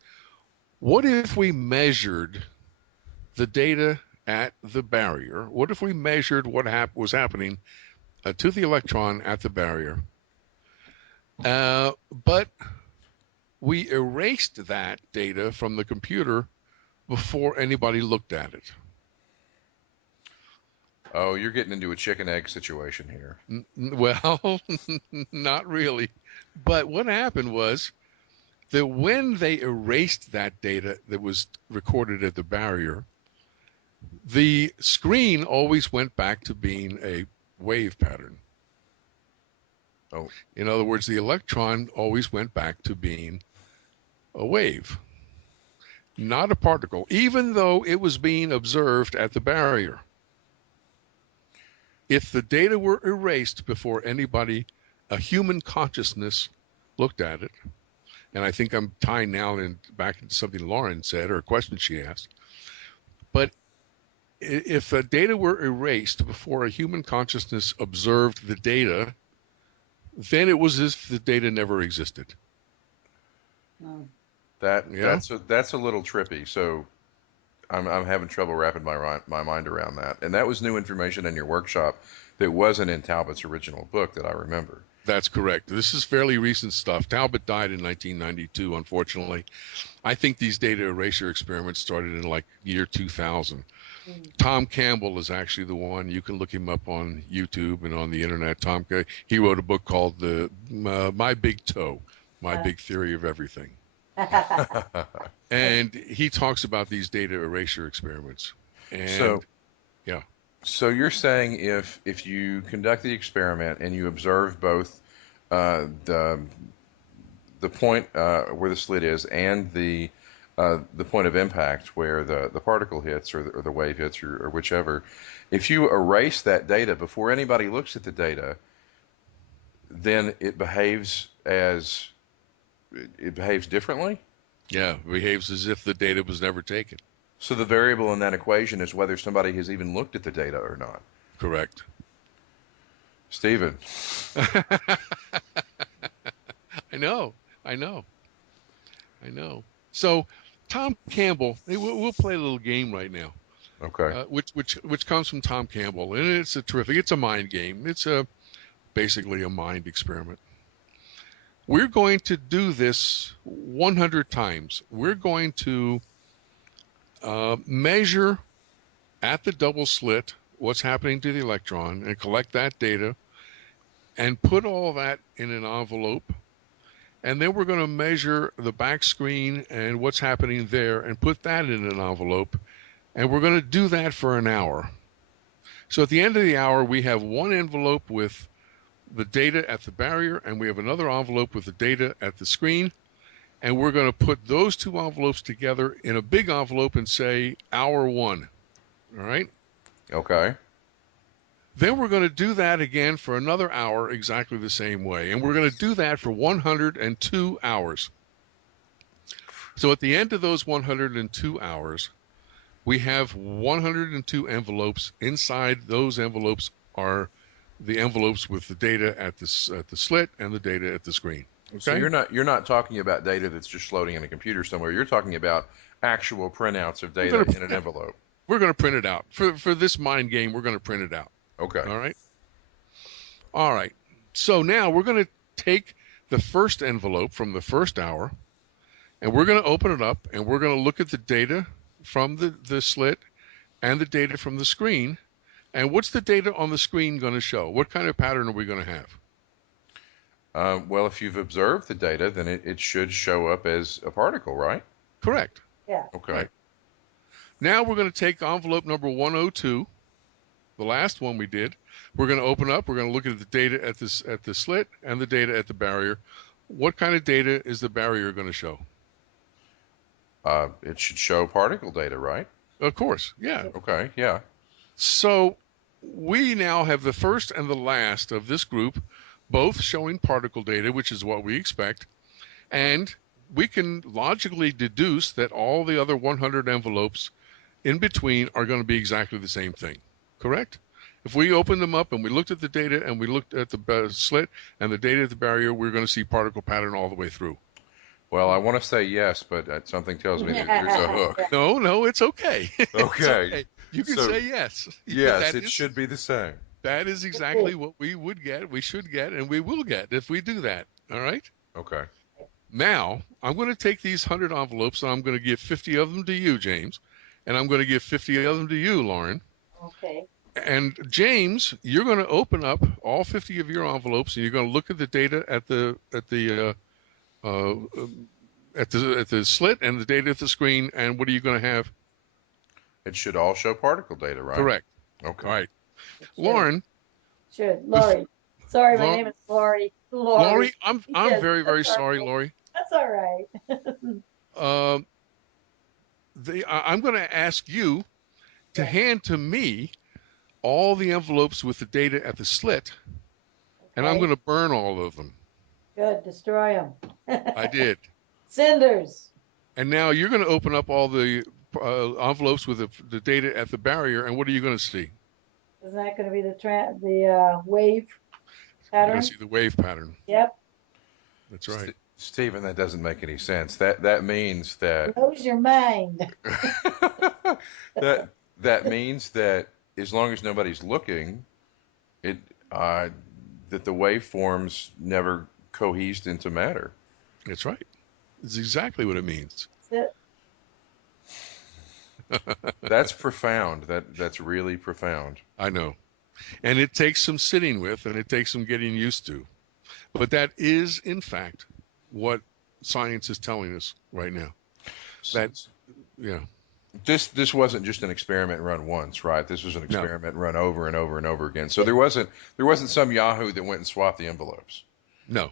what if we measured the data at the barrier? What if we measured what was happening to the electron at the barrier? But we erased that data from the computer before anybody looked at it. Oh, you're getting into a chicken egg situation here. Well, not really. But what happened was that when they erased that data that was recorded at the barrier, the screen always went back to being a wave pattern. Oh, In other words, the electron always went back to being a wave, not a particle, even though it was being observed at the barrier. If the data were erased before anybody, a human consciousness, looked at it, and I think I'm tying now back into something Lauren said or a question she asked, but if the data were erased before a human consciousness observed the data, then it was as if the data never existed. Oh, Yeah, that's a little trippy. So I'm having trouble wrapping my mind around that. And that was new information in your workshop that wasn't in Talbot's original book that I remember. that's correct. This is fairly recent stuff. Talbot died in 1992, unfortunately. I think these data erasure experiments started in like year 2000. mm. Tom Campbell is actually the one. You can look him up on YouTube and on the internet. He wrote a book called My Big Toe, My Big Theory of Everything. And he talks about these data erasure experiments. So And yeah, so you're saying if you conduct the experiment and you observe both the point where the slit is, and the point of impact where the particle hits, or the wave hits, or whichever. If you erase that data before anybody looks at the data, then it behaves differently. Yeah, it behaves as if the data was never taken. So the variable in that equation is whether somebody has even looked at the data or not. Correct. Stephen. I know. So, Tom Campbell, we'll play a little game right now, Okay. which comes from Tom Campbell, and it's a mind game. It's basically a mind experiment. We're going to do this 100 times. We're going to measure at the double slit what's happening to the electron and collect that data and put all that in an envelope. And then we're going to measure the back screen and what's happening there and put that in an envelope. And we're going to do that for an hour. So at the end of the hour, we have one envelope with the data at the barrier, and we have another envelope with the data at the screen. And we're going to put those two envelopes together in a big envelope and say hour one. All right? Okay. Then we're going to do that again for another hour exactly the same way. And we're going to do that for 102 hours. So at the end of those 102 hours, we have 102 envelopes. Inside those envelopes are the envelopes with the data at the slit and the data at the screen. Okay? So you're not talking about data that's just floating in a computer somewhere. You're talking about actual printouts of data in an envelope. We're going to print it out. For this mind game, we're going to print it out. Okay. All right. So now we're going to take the first envelope from the first hour, and we're going to open it up, and we're going to look at the data from the slit and the data from the screen. And what's the data on the screen going to show? What kind of pattern are we going to have? Well, if you've observed the data, then it should show up as a particle, right? Correct. Yeah. Okay. Right. Now we're going to take envelope number 102, the last one we did. We're going to open up. We're going to look at the data at the slit and the data at the barrier. What kind of data is the barrier going to show? It should show particle data, right? Of course, yeah. Okay, yeah. So we now have the first and the last of this group, both showing particle data, which is what we expect. And we can logically deduce that all the other 100 envelopes in between are going to be exactly the same thing. Correct? If we opened them up and we looked at the data and we looked at the slit and the data at the barrier, we're going to see particle pattern all the way through. Well, I want to say yes, but something tells me that there's a hook. No, it's okay. Okay. It's okay. You can say yes. Yes, it should be the same. That is exactly what we would get, we should get, and we will get if we do that. All right? Okay. Now, I'm going to take these 100 envelopes and I'm going to give 50 of them to you, James, and I'm going to give 50 of them to you, Lauren. Okay. And James, you're going to open up all 50 of your envelopes and you're going to look at the data at the slit and the data at the screen, and what are you going to have? It should all show particle data, right? Correct. Okay. All right. Lauren. Lori. Sorry, my name is Lori. Lori, I'm Yes, very, very that's all sorry, right. Lori. That's all right. I'm going to ask you to hand to me all the envelopes with the data at the slit, and I'm Okay. going to burn all of them. Good. Destroy them. I did. Cinders. And now you're going to open up all the envelopes with the data at the barrier, and what are you going to see? Isn't that going to be the wave You're pattern? going to see the wave pattern. Yep. That's right. Stephen, that doesn't make any sense. That means that Blows your mind. that means that as long as nobody's looking, it that the waveforms never cohesed into matter. That's right. It's exactly what it means. That's That's profound. That's really profound. I know. And it takes some sitting with, and it takes some getting used to. But that is, in fact, what science is telling us right now. That's, yeah. This wasn't just an experiment run once, right? This was an experiment run over and over and over again. So there wasn't some Yahoo that went and swapped the envelopes. No,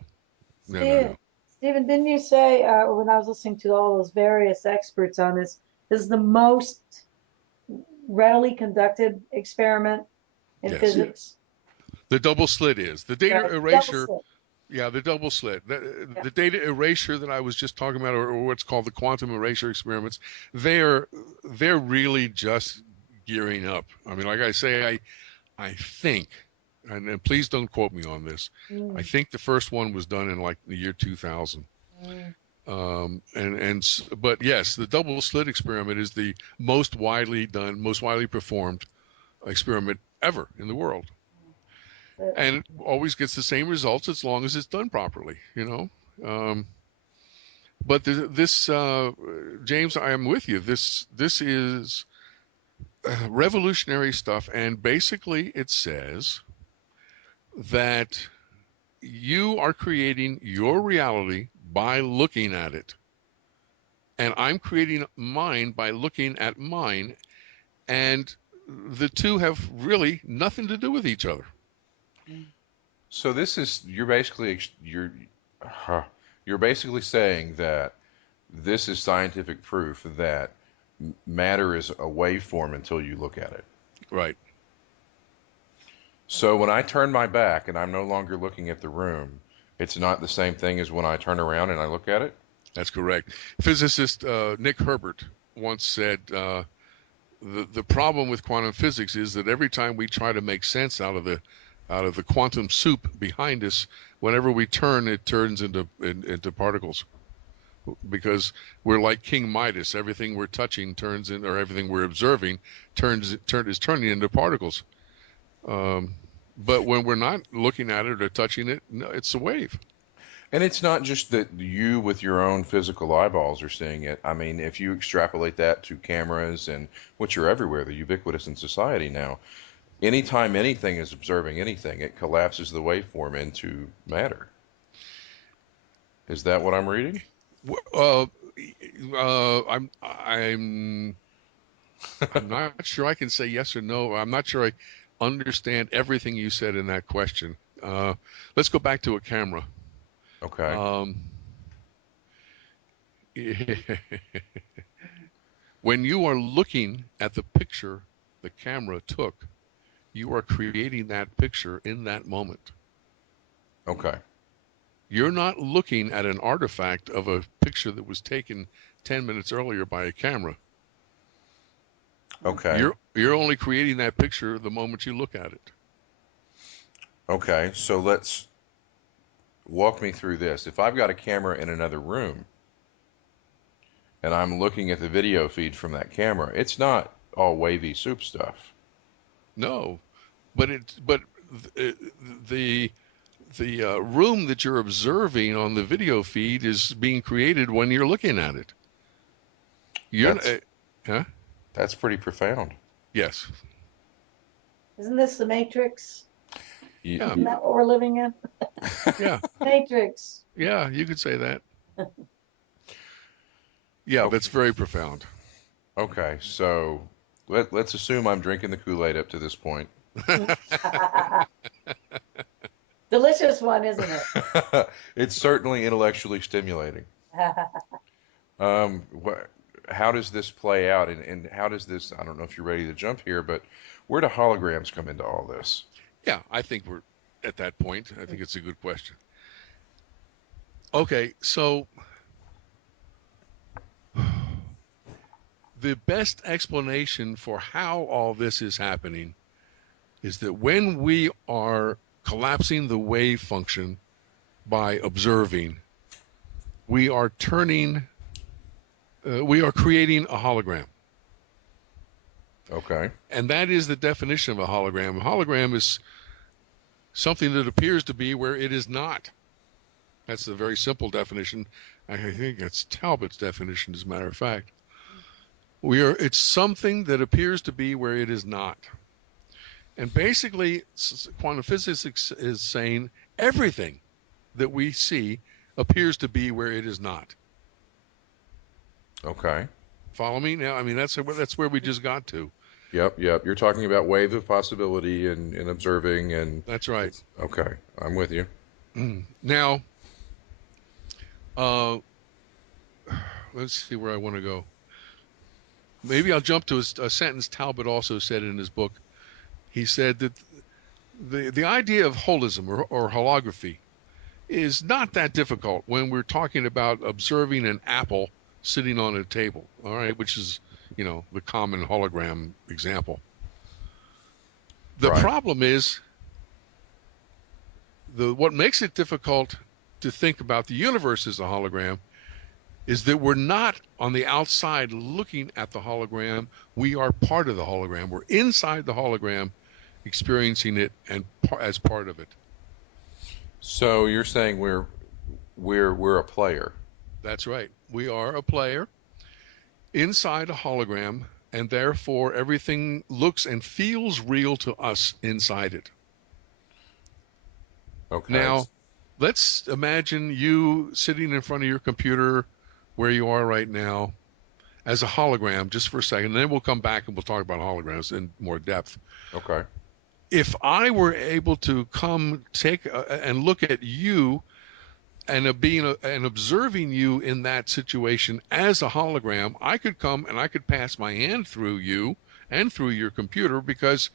no, no, Steve, no. Stephen, didn't you say when I was listening to all those various experts on this is the most readily conducted experiment in Yes. physics? The double slit is. The data Right. Double erasure. slit. Yeah, the double slit. Yeah. The data erasure that I was just talking about, or what's called the quantum erasure experiments, they're really just gearing up. I mean, like I say, I think, and please don't quote me on this. I Mm, think the first one was done in like the year 2000. mm. But yes, the double slit experiment is the most widely done, most widely performed experiment ever in the world, But and it always gets the same results as long as it's done properly. Um, but this James, I am with you. This is revolutionary stuff, and basically it says that you are creating your reality by looking at it, and I'm creating mine by looking at mine, and the two have really nothing to do with each other. So this is you're basically saying that this is scientific proof that matter is a waveform until you look at it. Right. So when I turn my back and I'm no longer looking at the room, it's not the same thing as when I turn around and I look at it? That's correct. Physicist Nick Herbert once said the problem with quantum physics is that every time we try to make sense out of the quantum soup behind us, whenever we turn, it turns into particles, because we're like King Midas. Everything we're touching turns in, or everything we're observing is turning into particles. Um, but when we're not looking at it or touching it, no, it's a wave. And it's not just that you with your own physical eyeballs are seeing it. I mean, if you extrapolate that to cameras and which are everywhere, they're ubiquitous in society now. Anytime anything is observing anything, it collapses the waveform into matter. Is that what I'm reading? Uh, I'm not sure I can say yes or no. I'm not sure I understand everything you said in that question. Let's go back to a camera. Okay. Um, when you are looking at the picture the camera took, you are creating that picture in that moment. Okay. You're not looking at an artifact of a picture that was taken 10 minutes earlier by a camera. Okay. You're only creating that picture the moment you look at it. Okay. So let's walk me through this. If I've got a camera in another room and I'm looking at the video feed from that camera, it's not all wavy soup stuff. No, but the room that you're observing on the video feed is being created when you're looking at it. You're That's huh? that's pretty profound. Yes. isn't this the Matrix? Yeah. Isn't that what we're living in? Yeah. Matrix. Yeah. You could say that. Yeah, Okay. that's very profound. Okay. So let's assume I'm drinking the Kool-Aid up to this point. Delicious one, isn't it? It's certainly intellectually stimulating. Um, how does this play out, and how does this? I don't know if you're ready to jump here, but where do holograms come into all this? Yeah, I think we're at that point. I think it's a good question. Okay, so the best explanation for how all this is happening is that when we are collapsing the wave function by observing, we are we are creating a hologram. Okay. And that is the definition of a hologram. A hologram is something that appears to be where it is not. That's a very simple definition. I think it's Talbot's definition, as a matter of fact. It's something that appears to be where it is not. And basically, quantum physics is saying everything that we see appears to be where it is not. Okay. Follow me now? I mean, that's where we just got to. Yep. Yep. You're talking about wave of possibility and observing, and That's right. it's okay. I'm with you. Now, uh, let's see where I want to go. Maybe I'll jump to a sentence Talbot also said in his book. He said that the idea of holism or holography is not that difficult when we're talking about observing an apple sitting on a table, all right, which is, the common hologram example. The Right. problem is what makes it difficult to think about the universe as a hologram is that we're not on the outside looking at the hologram. We are part of the hologram. We're inside the hologram experiencing it and as part of it. So you're saying we're a player. That's right. We are a player inside a hologram, and therefore everything looks and feels real to us inside it. Okay. Now, let's imagine you sitting in front of your computer where you are right now as a hologram just for a second, and then we'll come back and we'll talk about holograms in more depth. Okay. If I were able to come take and look at you and and observing you in that situation as a hologram, I could come and I could pass my hand through you and through your computer because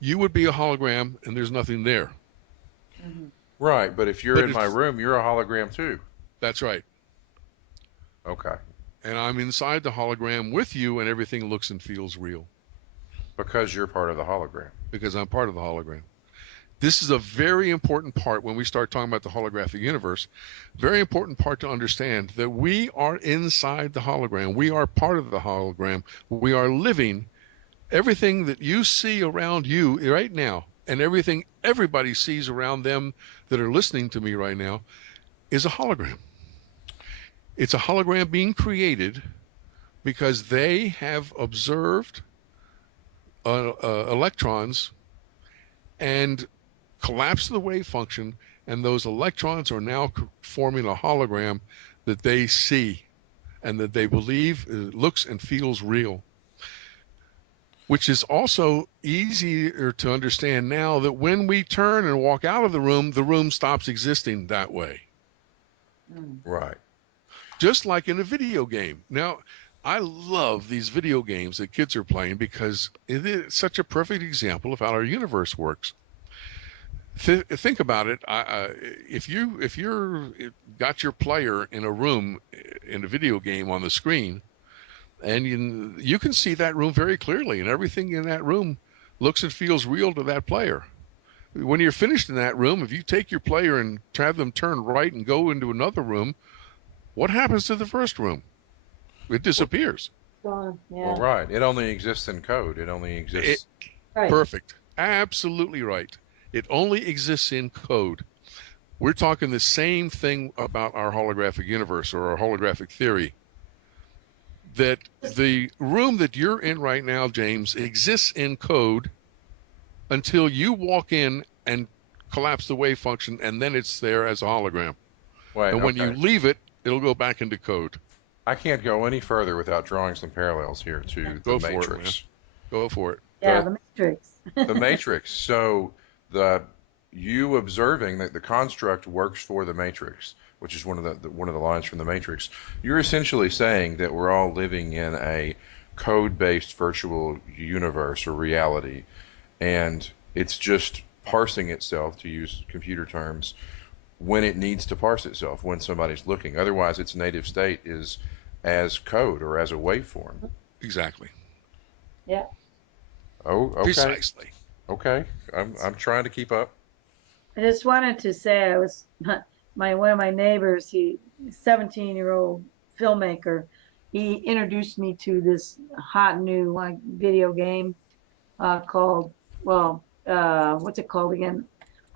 you would be a hologram and there's nothing there. Mhm. Right, but if you're But in my room, you're a hologram too. that's right. Okay. And I'm inside the hologram with you and everything looks and feels real Because you're part of the hologram. because I'm part of the hologram. This is a very important part when we start talking about the holographic universe. Very important part to understand that we are inside the hologram. We are part of the hologram. We are living everything that you see around you right now and everything everybody sees around them that are listening to me right now is a hologram. It's a hologram being created because they have observed electrons and collapse the wave function, and those electrons are now forming a hologram that they see and that they believe looks and feels real, which is also easier to understand now that when we turn and walk out of the room stops existing that way. Mm. Right. Just like in a video game. Now, I love these video games that kids are playing because it is such a perfect example of how our universe works. Think about it. If you're got your player in a room in a video game on the screen, and you can see that room very clearly, and everything in that room looks and feels real to that player. When you're finished in that room, if you take your player and have them turn right and go into another room, what happens to the first room? It Well, disappears. Gone. well, Yeah. right. It only exists in code. It only It, exists. Right. perfect. Absolutely right. It only exists in code. We're talking the same thing about our holographic universe or our holographic theory. That the room that you're in right now, James, exists in code until you walk in and collapse the wave function, and then it's there as a hologram. Wait, And when you okay. leave it, it'll go back into code. I can't go any further without drawing some parallels here to the Go for it, man. Matrix. Go for it. Yeah, The the Matrix. the Matrix. So the you observing that the construct works for the Matrix, which is one of the lines from the Matrix. You're essentially saying that we're all living in a code-based virtual universe or reality, and it's just parsing itself, to use computer terms, when it needs to parse itself when somebody's looking. Otherwise, its native state is as code or as a waveform. Exactly. Yeah. Oh, okay, Precisely. okay. I'm trying to keep up. I just wanted to say I was my one of my neighbors, 17-year-old filmmaker, he introduced me to this hot new like video game called what's it called again?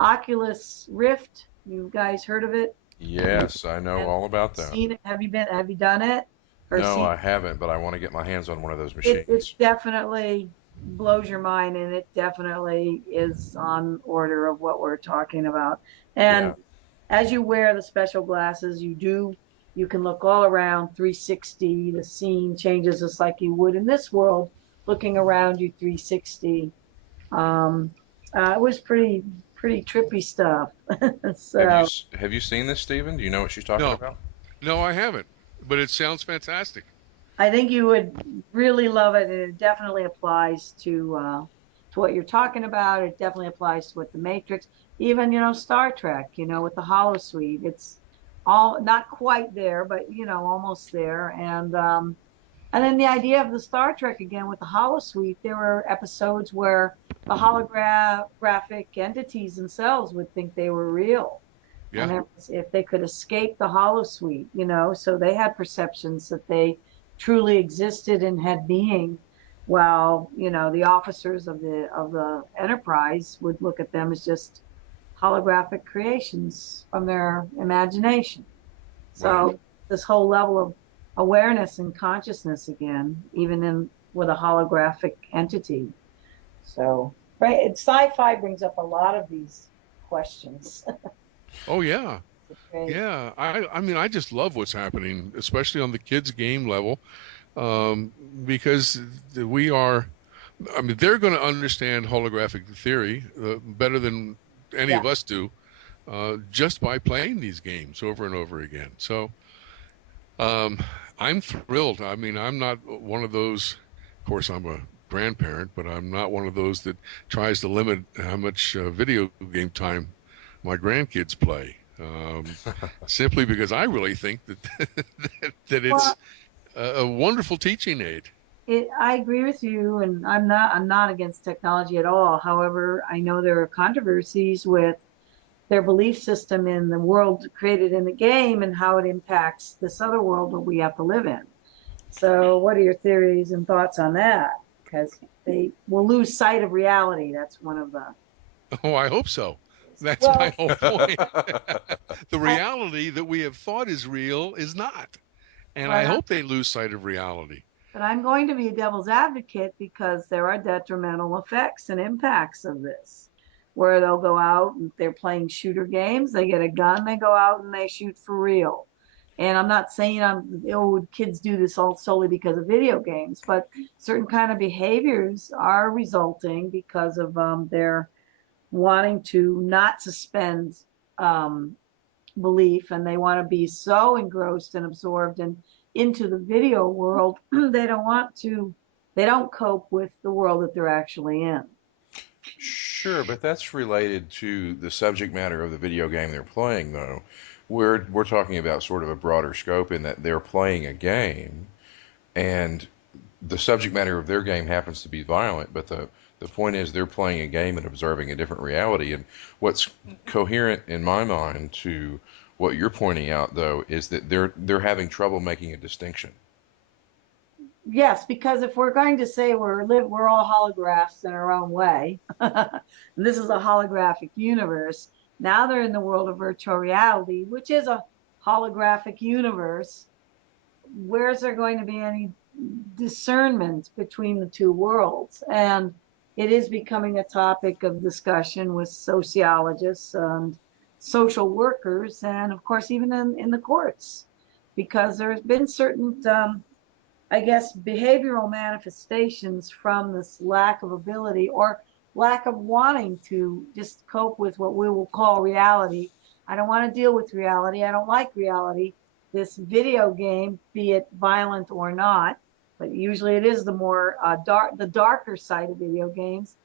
Oculus Rift. You guys heard of it? Yes, I know Have all about that. seen it? Have you done it or No, seen I haven't, but I want to get my hands on one of those it? It machines. definitely blows your mind, and it definitely is on order of what we're talking about. Yeah. And as you wear the special glasses, you can look all around 360. The scene changes just like you would in this world, looking around you 360. It was pretty trippy stuff. Have you So have you seen this, Stephen? Do you know what she's talking No, about? no, I haven't, but it sounds fantastic. I think you would really love it, and it definitely applies to what you're talking about. It definitely applies to what the Matrix, even Star Trek, with the Holosuite. It's all not quite there, but almost there. And then the idea of the Star Trek again with the Holosuite, there were episodes where the holographic entities themselves would think they were real. And Yeah, if they could escape the Holosuite, so they had perceptions that they truly existed and had being, while, the officers of the Enterprise would look at them as just holographic creations from their imagination. right. So this whole level of awareness and consciousness again, even in with a holographic entity. So right, sci-fi brings up a lot of these questions. Oh yeah, Great. yeah. I mean, I just love what's happening, especially on the kids' game level, um, because we are. I mean, they're going to understand holographic theory better than any Yeah. of us do, just by playing these games over and over again. So um, I'm thrilled. I mean, I'm not one of those. Of course, I'm a grandparent, but I'm not one of those that tries to limit how much video game time my grandkids play. Simply because I really think that that Well, it's a wonderful teaching aid. I agree with you, and I'm not against technology at all. However, I know there are controversies with their belief system in the world created in the game and how it impacts this other world that we have to live in. So, what are your theories and thoughts on that? Because they will lose sight of reality. That's one of the. Oh, I hope so. That's my Well, whole point. The I, reality that we have thought is real is not. And I but hope they lose sight of reality. But I'm going to be a devil's advocate because there are detrimental effects and impacts of this, where they'll go out and they're playing shooter games, they get a gun, they go out and they shoot for real. And I'm not saying kids do this all solely because of video games, but certain kind of behaviors are resulting because of their wanting to not suspend um, belief, and they want to be so engrossed and absorbed and into the video world they don't cope with the world that they're actually in. Sure, but that's related to the subject matter of the video game they're playing, though. We're talking about sort of a broader scope in that they're playing a game, and the subject matter of their game happens to be violent, but the point is they're playing a game and observing a different reality. And what's coherent in my mind to what you're pointing out, though, is that they're having trouble making a distinction. Yes, because if we're going to say we're all holographs in our own way, and this is a holographic universe, now they're in the world of virtual reality, which is a holographic universe. Where's there going to be any discernment between the two worlds? And it is becoming a topic of discussion with sociologists and social workers, and of course, even in the courts, because there's been certain, I guess, behavioral manifestations from this lack of ability or lack of wanting to just cope with what we will call reality. I don't want to deal with reality. I don't like reality. This video game, be it violent or not, but usually it is the more the darker side of video games.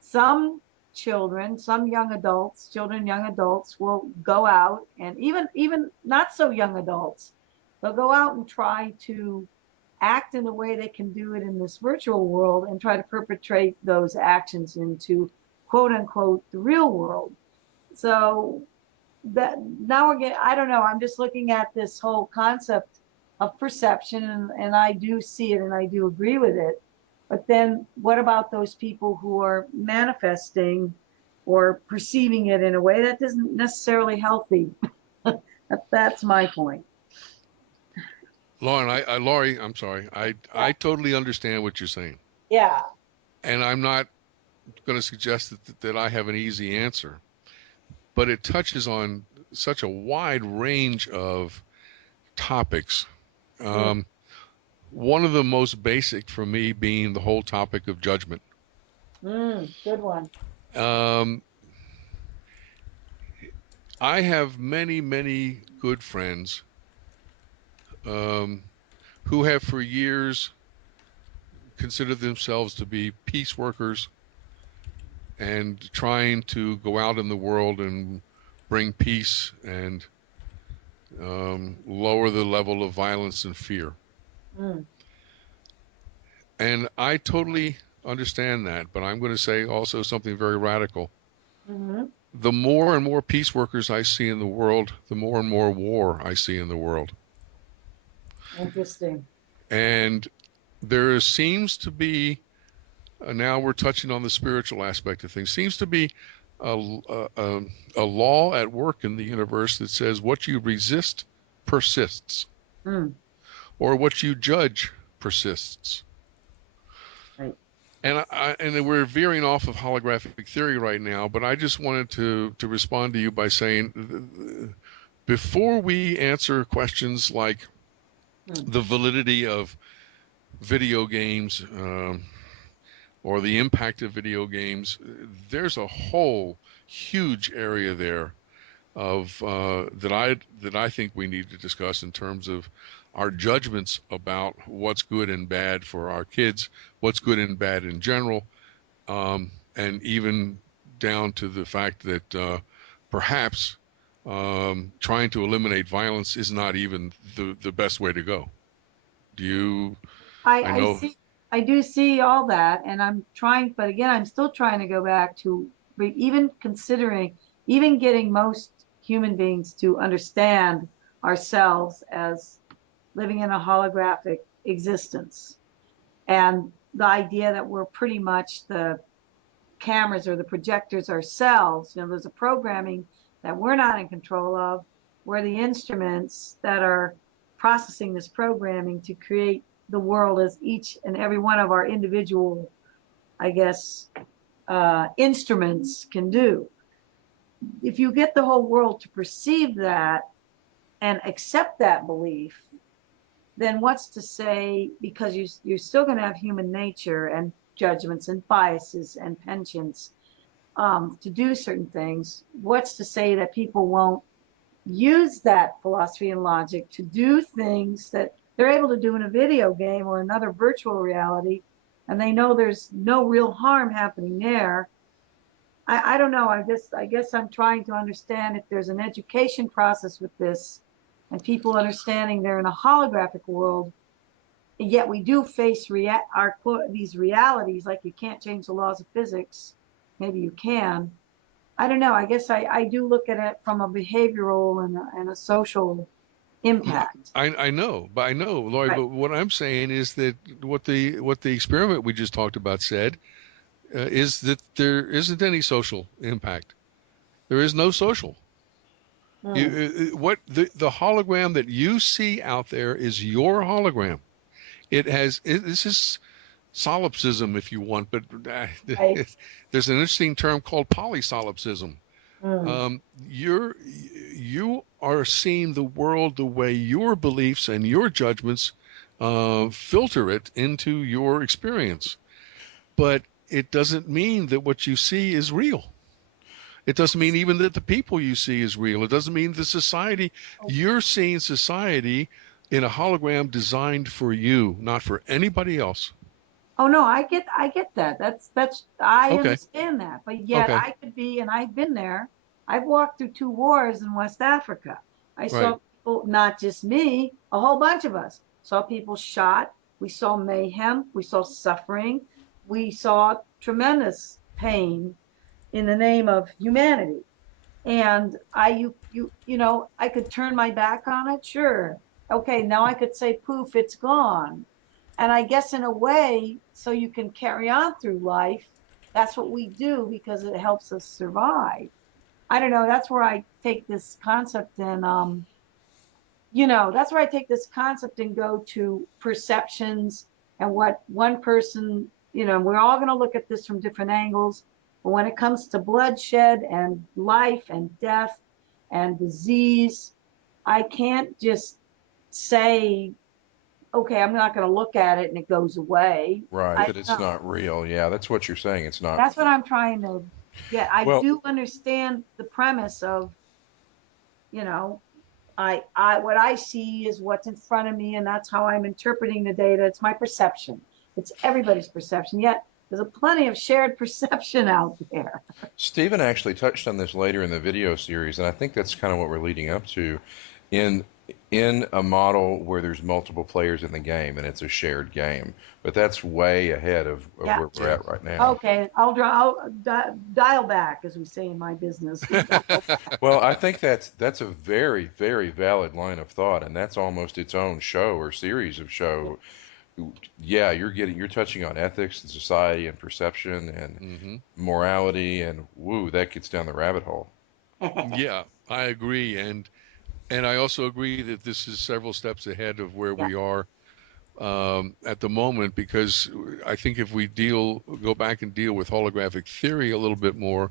Some children, some young adults, children, young adults will go out, and even not so young adults, they'll go out and try to act in a way they can do it in this virtual world and try to perpetrate those actions into quote unquote the real world. So that now we're getting, I don't know, I'm just looking at this whole concept of perception, and I do see it and I do agree with it. But then what about those people who are manifesting or perceiving it in a way that isn't necessarily healthy? That's my point. Laurie, I'm sorry. I Yeah. totally understand what you're saying. Yeah. And I'm not going to suggest that I have an easy answer, but it touches on such a wide range of topics. Mm, Um, one of the most basic for me being the whole topic of judgment. good one. Um, I have many, many good friends um, who have for years considered themselves to be peace workers and trying to go out in the world and bring peace and lower the level of violence and fear. Mm. And I totally understand that, but I'm going to say also something very radical. Mm-hmm. The more and more peace workers I see in the world, the more and more war I see in the world. Interesting. And there seems to be, now we're touching on the spiritual aspect of things, seems to be a law at work in the universe that says what you resist persists, Mm. or what you judge persists. Right. And we're veering off of holographic theory right now, but I just wanted to respond to you by saying, before we answer questions like Mm. the validity of video games, or the impact of video games, there's a whole huge area there of that I think we need to discuss in terms of our judgments about what's good and bad for our kids, what's good and bad in general, and even down to the fact that perhaps trying to eliminate violence is not even the best way to go. Do you? I I know. see, I do see all that, and I'm trying, but again, I'm still trying to go back to even considering, even getting most human beings to understand ourselves as living in a holographic existence. And the idea that we're pretty much the cameras or the projectors ourselves. There's a programming that we're not in control of. We're the instruments that are processing this programming to create the world as each and every one of our individual, I guess, instruments can do. If you get the whole world to perceive that and accept that belief, then what's to say, because you're still going to have human nature and judgments and biases and penchants to do certain things, what's to say that people won't use that philosophy and logic to do things that they're able to do in a video game or another virtual reality, and they know there's no real harm happening there? I don't know. I guess I'm trying to understand if there's an education process with this, and people understanding they're in a holographic world, and yet we do face these realities, like you can't change the laws of physics. Maybe you can. I don't know. I guess I do look at it from a behavioral and a social No, impact. I know, Lloyd. Right. But what I'm saying is that what the experiment we just talked about said is that there isn't any social impact. There is no social. Mm. What the hologram that you see out there is your hologram. This is solipsism if you want, but Right. there's an interesting term called polysolipsism. Mm. You are seeing the world the way your beliefs and your judgments filter it into your experience. But it doesn't mean that what you see is real. It doesn't mean even that the people you see is real. It doesn't mean the society. You're seeing society in a hologram designed for you, not for anybody else. Oh no, I get that. That's I Okay. understand that. But yet Okay. I could be, and I've been there. I've walked through two wars in West Africa. I Right. saw people, not just me, a whole bunch of us saw people shot. We saw mayhem. We saw suffering. We saw tremendous pain in the name of humanity. And I could turn my back on it, sure. Okay, now I could say poof, it's gone. And I guess in a way, so you can carry on through life, that's what we do because it helps us survive. I don't know, that's where I take this concept, and that's where I take this concept and go to perceptions and what one person, we're all going to look at this from different angles. But when it comes to bloodshed and life and death and disease, I can't just say, okay, I'm not going to look at it and it goes away. Right, I that it's don't know. not real. Yeah, that's what you're saying. It's not That's what real. I'm trying to get. I Well, do understand the premise of you know, what I see is what's in front of me, and that's how I'm interpreting the data. It's my perception. It's everybody's perception. Yet there's a plenty of shared perception out there. Stephen actually touched on this later in the video series, and I think that's kind of what we're leading up to. In in a model where there's multiple players in the game and it's a shared game, but that's way ahead of Yeah. where we're Yeah. at right now. Okay, I'll dial back, as we say in my business. Well, I think that's a very, very valid line of thought, and that's almost its own show or series of show. Yeah, you're touching on ethics and society and perception and Hmm. morality, and woo, that gets down the rabbit hole. Yeah, I agree, and I also agree that this is several steps ahead of where Yeah. we are at the moment, because I think if we go back and deal with holographic theory a little bit more,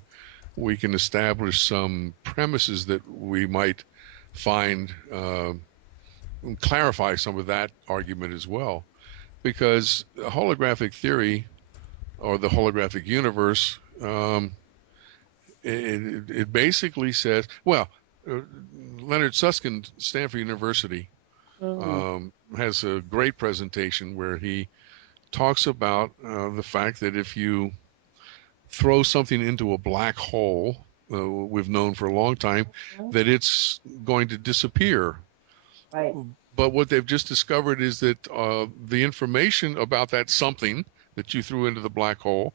we can establish some premises that we might find clarify some of that argument as well. Because holographic theory or the holographic universe, it basically says, well, Leonard Susskind, Stanford University, Mhm. has a great presentation where he talks about the fact that if you throw something into a black hole, we've known for a long time that it's going to disappear. Right. But what they've just discovered is that the information about that something that you threw into the black hole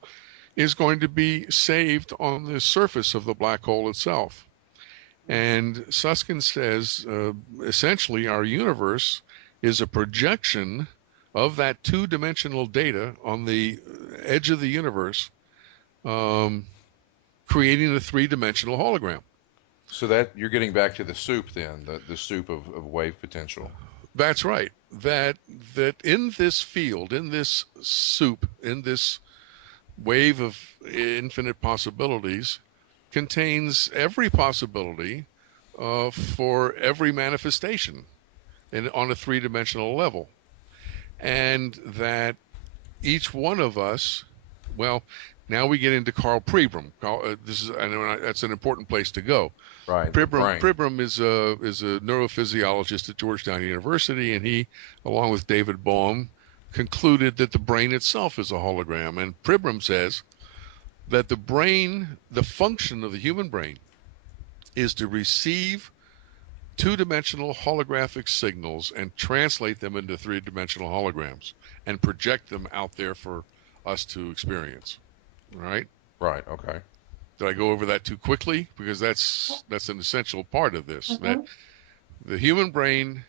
is going to be saved on the surface of the black hole itself. And Susskind says essentially our universe is a projection of that two-dimensional data on the edge of the universe, um, creating a three-dimensional hologram. So that you're getting back to the soup then, the soup of wave potential. That's right. That in this field, in this soup, in this wave of infinite possibilities, contains every possibility for every manifestation on a three-dimensional level, and that each one of us, well, now we get into Carl Pribram. This is, I know that's an important place to go. Right, the Pribram, brain. Pribram is a neurophysiologist at Georgetown University, and he, along with David Bohm, concluded that the brain itself is a hologram. And Pribram says that the brain, the function of the human brain, is to receive two-dimensional holographic signals and translate them into three-dimensional holograms and project them out there for us to experience. All right? Right, okay. Did I go over that too quickly? Because that's an essential part of this. That Mhm. the human brain,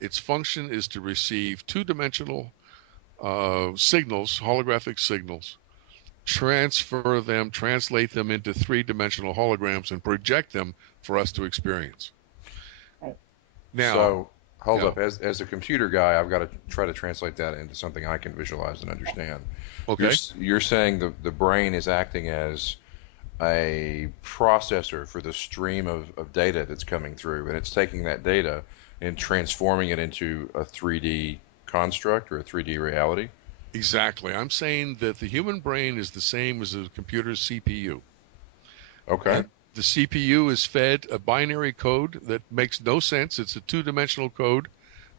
its function is to receive two-dimensional signals, holographic signals, transfer them, translate them into three-dimensional holograms, and project them for us to experience. Right. Now, So hold yeah, up. As a computer guy, I've got to try to translate that into something I can visualize and understand. okay, You're saying the brain is acting as a processor for the stream of data that's coming through, and it's taking that data and transforming it into a 3D construct or a 3D reality. exactly. I'm saying that the human brain is the same as a computer's CPU. Okay. And the CPU is fed a binary code that makes no sense. It's a two-dimensional code.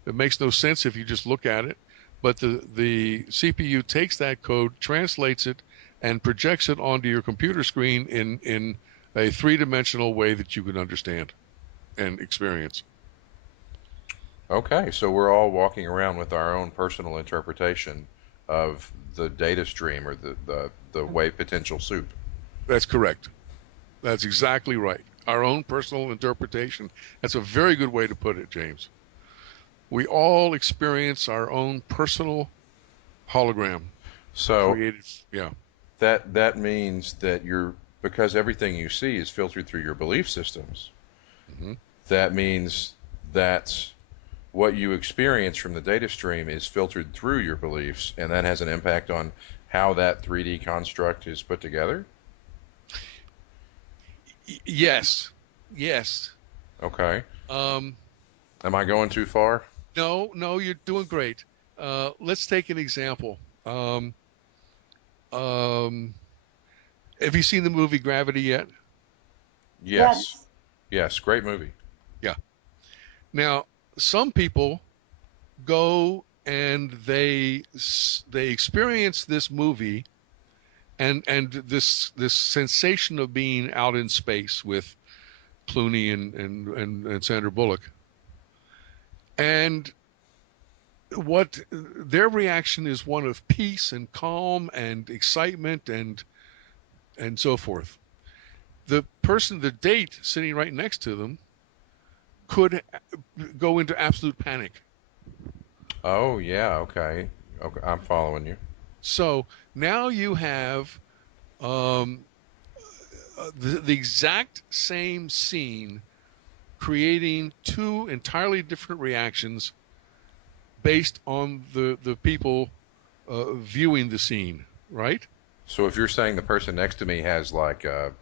It makes no sense if you just look at it. But the CPU takes that code, translates it, and projects it onto your computer screen in a three-dimensional way that you can understand and experience. Okay. So we're all walking around with our own personal interpretation of the data stream or the wave potential soup. That's correct. That's exactly right. Our own personal interpretation. That's a very good way to put it, James. We all experience our own personal hologram So created. Yeah, that means that because everything you see is filtered through your belief systems. hmm That means that what you experience from the data stream is filtered through your beliefs, and that has an impact on how that 3D construct is put together. yes, yes. Okay. Um, Am I going too far? no, no, you're doing great. Let's take an example. Um, have you seen the movie Gravity yet? Yes. Yes. Yes. Great movie. Yeah. Now, some people go and they experience this movie and this sensation of being out in space with Clooney and Sandra Bullock, and what their reaction is one of peace and calm and excitement and so forth. The person, the date sitting right next to them, could go into absolute panic. Oh, yeah, okay. Okay, I'm following you. So now you have um, the exact same scene creating two entirely different reactions based on the people viewing the scene, right? So if you're saying the person next to me has like a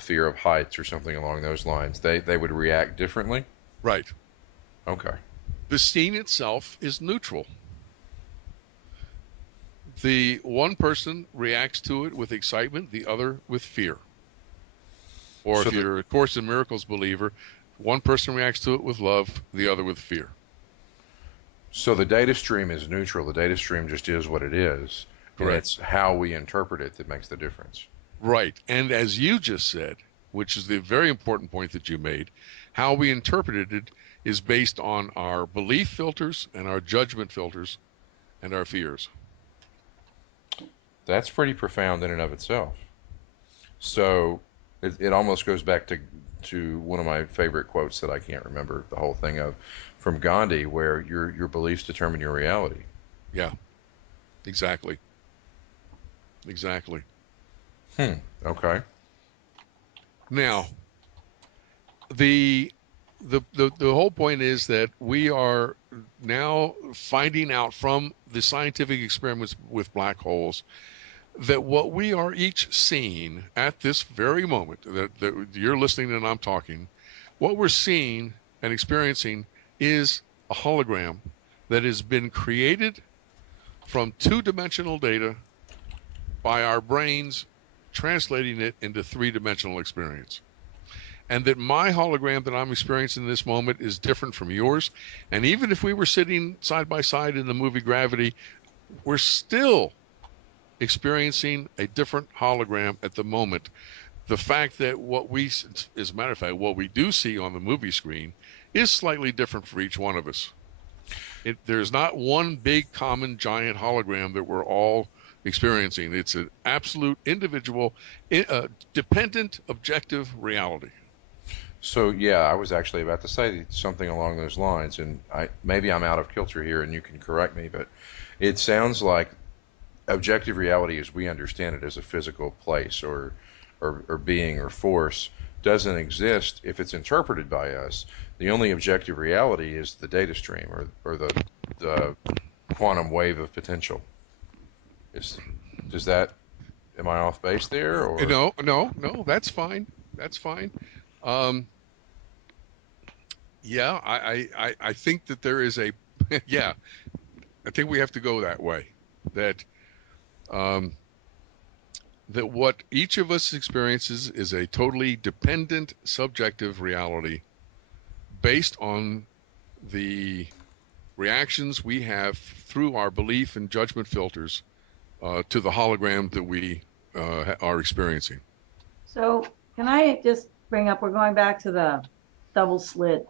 fear of heights or something along those lines, they would react differently? Right. Okay. The scene itself is neutral. The one person reacts to it with excitement, the other with fear. Or So if the you're a Course in Miracles believer, one person reacts to it with love, the other with fear. so the data stream is neutral. The data stream just is what it is, and Correct. it's how we interpret it that makes the difference. Right. And as you just said, which is the very important point that you made, how we interpreted it is based on our belief filters and our judgment filters and our fears. That's pretty profound in and of itself. So it almost goes back to one of my favorite quotes that I can't remember the whole thing of from Gandhi, where your beliefs determine your reality. Yeah, exactly. Exactly. Hmm. Okay. Now, the the whole point is that we are now finding out from the scientific experiments with black holes that what we are each seeing at this very moment that you're listening and I'm talking, what we're seeing and experiencing is a hologram that has been created from two-dimensional data by our brains translating it into three-dimensional experience. And that my hologram that I'm experiencing in this moment is different from yours. And even if we were sitting side by side in the movie Gravity, we're still experiencing a different hologram at the moment. The fact that what we, as a matter of fact, what we do see on the movie screen is slightly different for each one of us. There's not one big common giant hologram that we're all experiencing. It's an absolute individual, dependent, objective reality. So yeah, I was actually about to say something along those lines, and I maybe I'm out of kilter here, and you can correct me, but it sounds like objective reality, as we understand it, as a physical place or being or force, doesn't exist if it's interpreted by us. The only objective reality is the data stream or the quantum wave of potential. Is does that am I off base there or No, no, no, that's fine. That's fine. Um, yeah, I think that there is a, yeah, I think we have to go that way. That um, that what each of us experiences is a totally dependent, subjective reality based on the reactions we have through our belief and judgment filters to the hologram that we are experiencing. So can I just bring up, we're going back to the double slit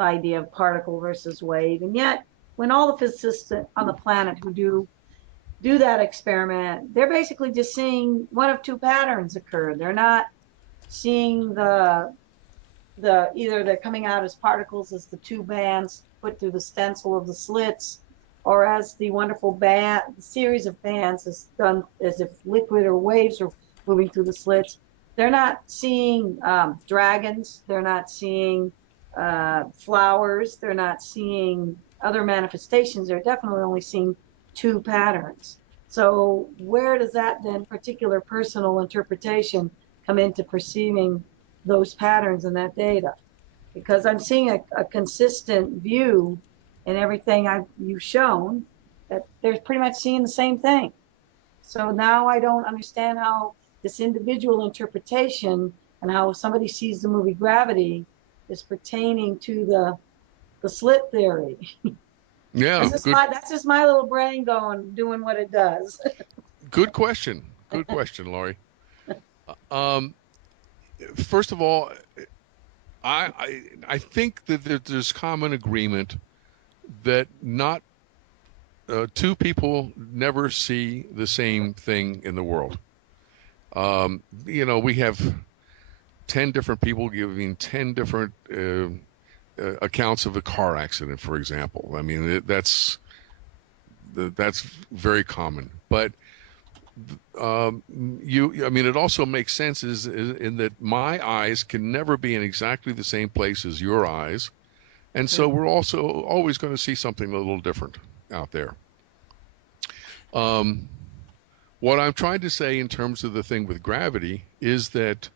idea of particle versus wave. And yet, when all the physicists on the planet who do that experiment, they're basically just seeing one of two patterns occur. They're not seeing the either they're coming out as particles as the two bands put through the stencil of the slits, or as the wonderful band the series of bands is done as if liquid or waves are moving through the slits. They're not seeing dragons. They're not seeing flowers. They're not seeing other manifestations. They're definitely only seeing two patterns. So where does that then particular personal interpretation come into perceiving those patterns in that data? Because I'm seeing a consistent view in everything you've shown, that they're pretty much seeing the same thing. So now I don't understand how this individual interpretation and how somebody sees the movie Gravity is pertaining to the slit theory. Yeah, That's just my little brain doing what it does. good question. Good question, Laurie. Um, First of all, I think that there's common agreement that not two people never see the same thing in the world. We have 10 different people giving 10 different accounts of a car accident, for example. I mean, that's very common. But I mean, it also makes sense is in that my eyes can never be in exactly the same place as your eyes, and so we're also always going to see something a little different out there. Um, what I'm trying to say in terms of the thing with gravity is that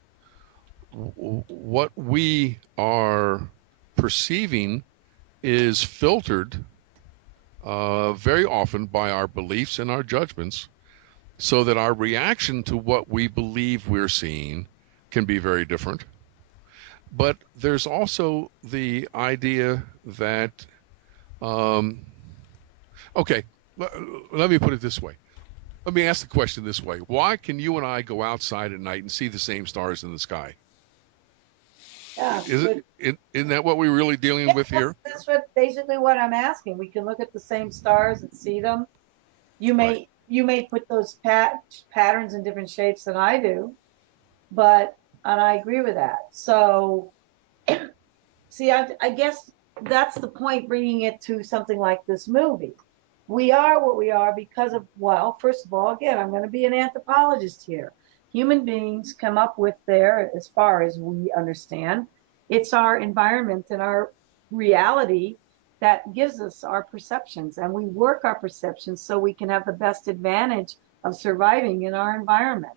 what we are perceiving is filtered very often by our beliefs and our judgments, so that our reaction to what we believe we're seeing can be very different. But there's also the idea that, um, okay, let me put it this way. Let me ask the question this way. Why can you and I go outside at night and see the same stars in the sky? Yeah, Isn't that what we're really dealing with here? that's what basically what I'm asking. We can look at the same stars and see them. Right. You may put those patterns in different shapes than I do, but and I agree with that. So, see, I guess that's the point, bringing it to something like this movie. We are what we are because of, well, first of all, again, I'm going to be an anthropologist here. Human beings come up with their, as far as we understand, it's our environment and our reality that gives us our perceptions, and we work our perceptions so we can have the best advantage of surviving in our environment.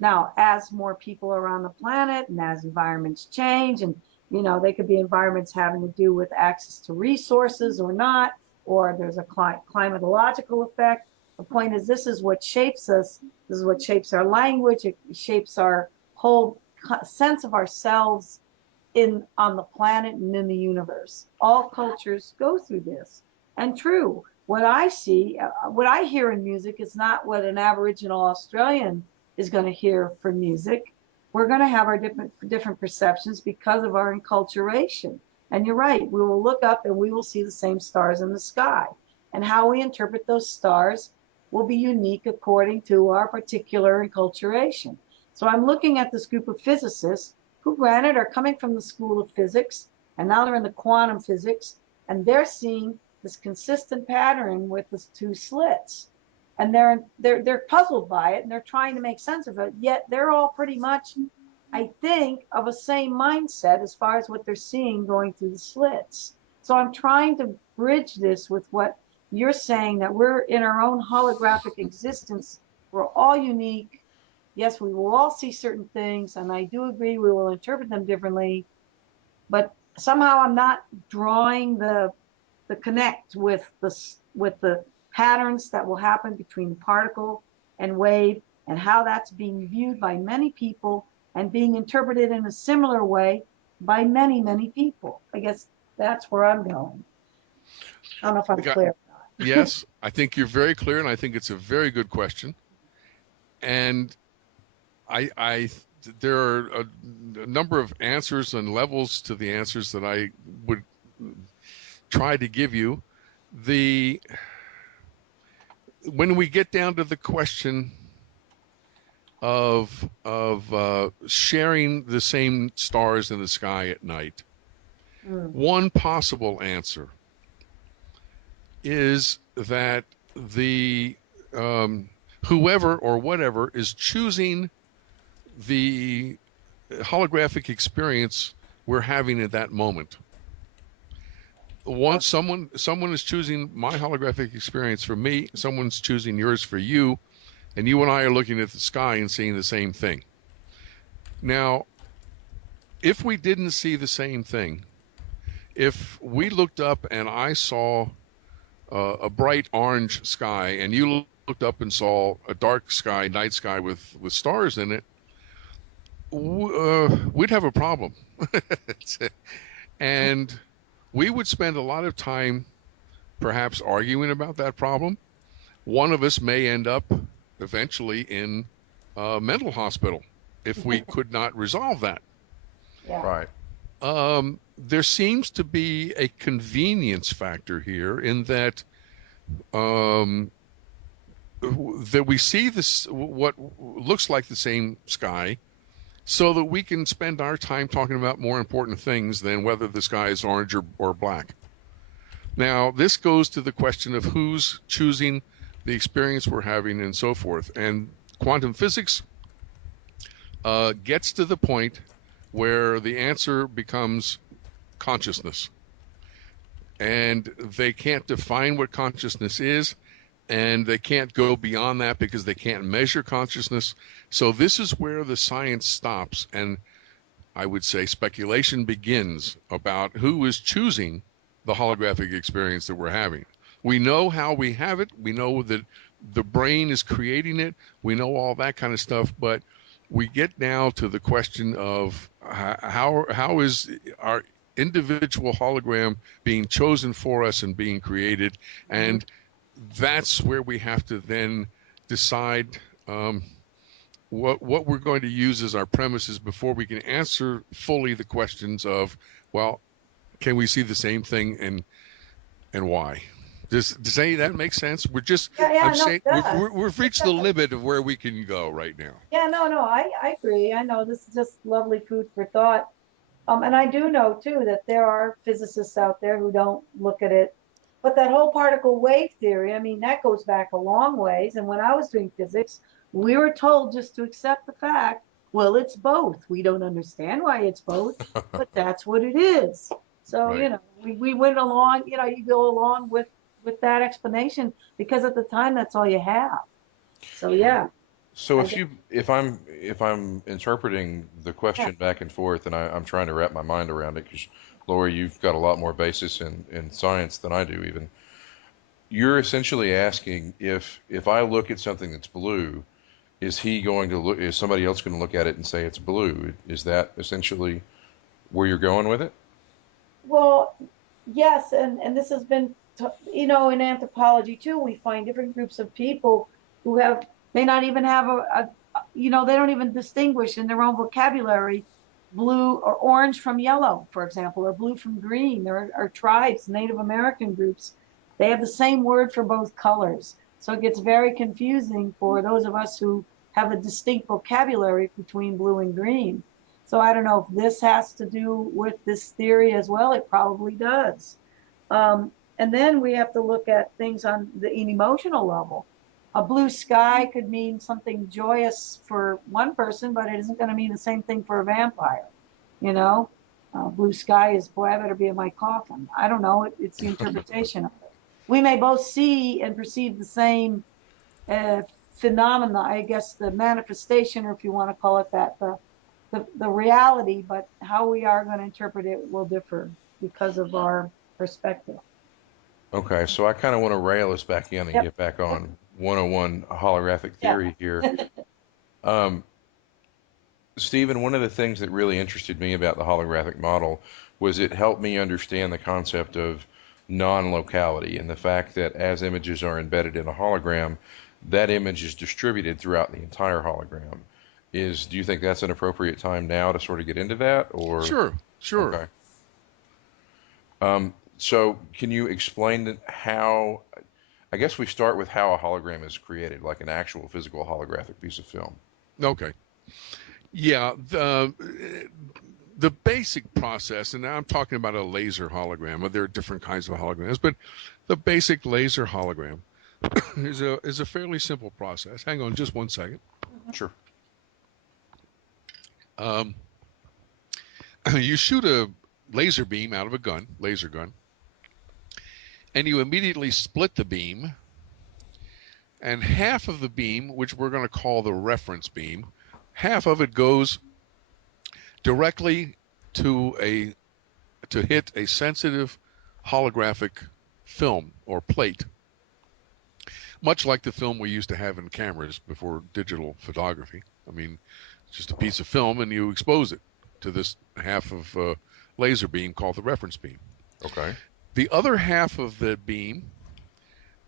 Now, as more people are on the planet and as environments change, and they could be environments having to do with access to resources or not, or there's a climatological effect. The point is, this is what shapes us. This is what shapes our language. It shapes our whole sense of ourselves on the planet and in the universe. All cultures go through this. And true, what I see, what I hear in music is not what an Aboriginal Australian is going to hear for music. We're going to have our different perceptions because of our enculturation. And you're right, we will look up and we will see the same stars in the sky. And how we interpret those stars will be unique according to our particular enculturation. So I'm looking at this group of physicists who, granted, are coming from the School of Physics, and now they're in the quantum physics, and they're seeing this consistent pattern with the two slits. And they're puzzled by it, and they're trying to make sense of it, yet they're all pretty much, I think, of a same mindset as far as what they're seeing going through the slits. So I'm trying to bridge this with what you're saying, that we're in our own holographic existence. We're all unique. Yes, we will all see certain things, and I do agree we will interpret them differently, but somehow I'm not drawing the connect with the patterns that will happen between particle and wave, and how that's being viewed by many people and being interpreted in a similar way by many, many people. I guess that's where I'm going. I don't know if I'm clear. Yes, I think you're very clear, and I think it's a very good question. And I there are a number of answers and levels to the answers that I would try to give you. When we get down to the question of sharing the same stars in the sky at night, one possible answer is that the whoever or whatever is choosing the holographic experience we're having at that moment. Someone is choosing my holographic experience for me, someone's choosing yours for you, and you and I are looking at the sky and seeing the same thing. Now, if we didn't see the same thing, if we looked up and I saw a bright orange sky and you looked up and saw a dark sky, night sky with stars in it, we'd have a problem. And we would spend a lot of time perhaps arguing about that problem. One of us may end up eventually in a mental hospital if we could not resolve that. Yeah. Right. There seems to be a convenience factor here in that that we see this what looks like the same sky, so that we can spend our time talking about more important things than whether the sky is orange or black. Now, this goes to the question of who's choosing the experience we're having and so forth. And quantum physics gets to the point where the answer becomes consciousness. And they can't define what consciousness is, and they can't go beyond that because they can't measure consciousness. So this is where the science stops, and I would say speculation begins about who is choosing the holographic experience that we're having. We know how we have it. We know that the brain is creating it. We know all that kind of stuff, but we get now to the question of how is our individual hologram being chosen for us and being created, and that's where we have to then decide what we're going to use as our premises before we can answer fully the questions of, well, can we see the same thing and why? Does any of that make sense? Yeah, I'm no, saying it does. we've It reached the does. limit of where we can go right now. Yeah, no, I agree. I know this is just lovely food for thought. And I do know too that there are physicists out there who don't look at it. But that whole particle wave theory, I mean, that goes back a long ways. And when I was doing physics, we were told just to accept the fact, well, it's both. We don't understand why it's both, but that's what it is. So, Right. we went along, you go along with that explanation because at the time that's all you have. So yeah, So I guess if I'm interpreting the yeah. question back and forth, and I'm trying to wrap my mind around it, because Lori, you've got a lot more basis in science than I do even. You're essentially asking if I look at something that's blue, is somebody else going to look at it and say it's blue? Is that essentially where you're going with it? Well, yes, and this has been, in anthropology too, we find different groups of people who may not even have they don't even distinguish in their own vocabulary blue or orange from yellow, for example, or blue from green. There are tribes, Native American groups, they have the same word for both colors. So it gets very confusing for those of us who have a distinct vocabulary between blue and green. So I don't know if this has to do with this theory as well. It probably does. And then we have to look at things on an emotional level. A blue sky could mean something joyous for one person, but it isn't going to mean the same thing for a vampire. You know, blue sky is, boy, I better be in my coffin. I don't know. It's the interpretation of it. We may both see and perceive the same uh, phenomena, I guess, the manifestation, or if you want to call it that, the reality, but how we are going to interpret it will differ because of our perspective. Okay, so I kind of want to rail us back in and Yep. get back on 101 holographic Yeah. theory here. Um, Stephen, one of the things that really interested me about the holographic model was it helped me understand the concept of non-locality and the fact that as images are embedded in a hologram, that image is distributed throughout the entire hologram. Do you think that's an appropriate time now to sort of get into that, or? Sure. Okay. So can you explain how, I guess we start with how a hologram is created, like an actual physical holographic piece of film. Okay. Yeah. The basic process, and now I'm talking about a laser hologram. There are different kinds of holograms, but the basic laser hologram is a fairly simple process. Hang on just one second. Sure. Um, you shoot a laser beam out of a laser gun, and you immediately split the beam, and half of the beam, which we're going to call the reference beam, half of it goes directly to hit a sensitive holographic film or plate, much like the film we used to have in cameras before digital photography. I mean, it's just a piece of film, and you expose it to this half of laser beam called the reference beam. Okay. The other half of the beam,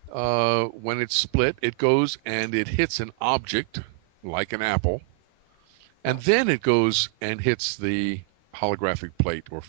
when it's split, it goes and it hits an object like an apple, and then it goes and hits the holographic plate or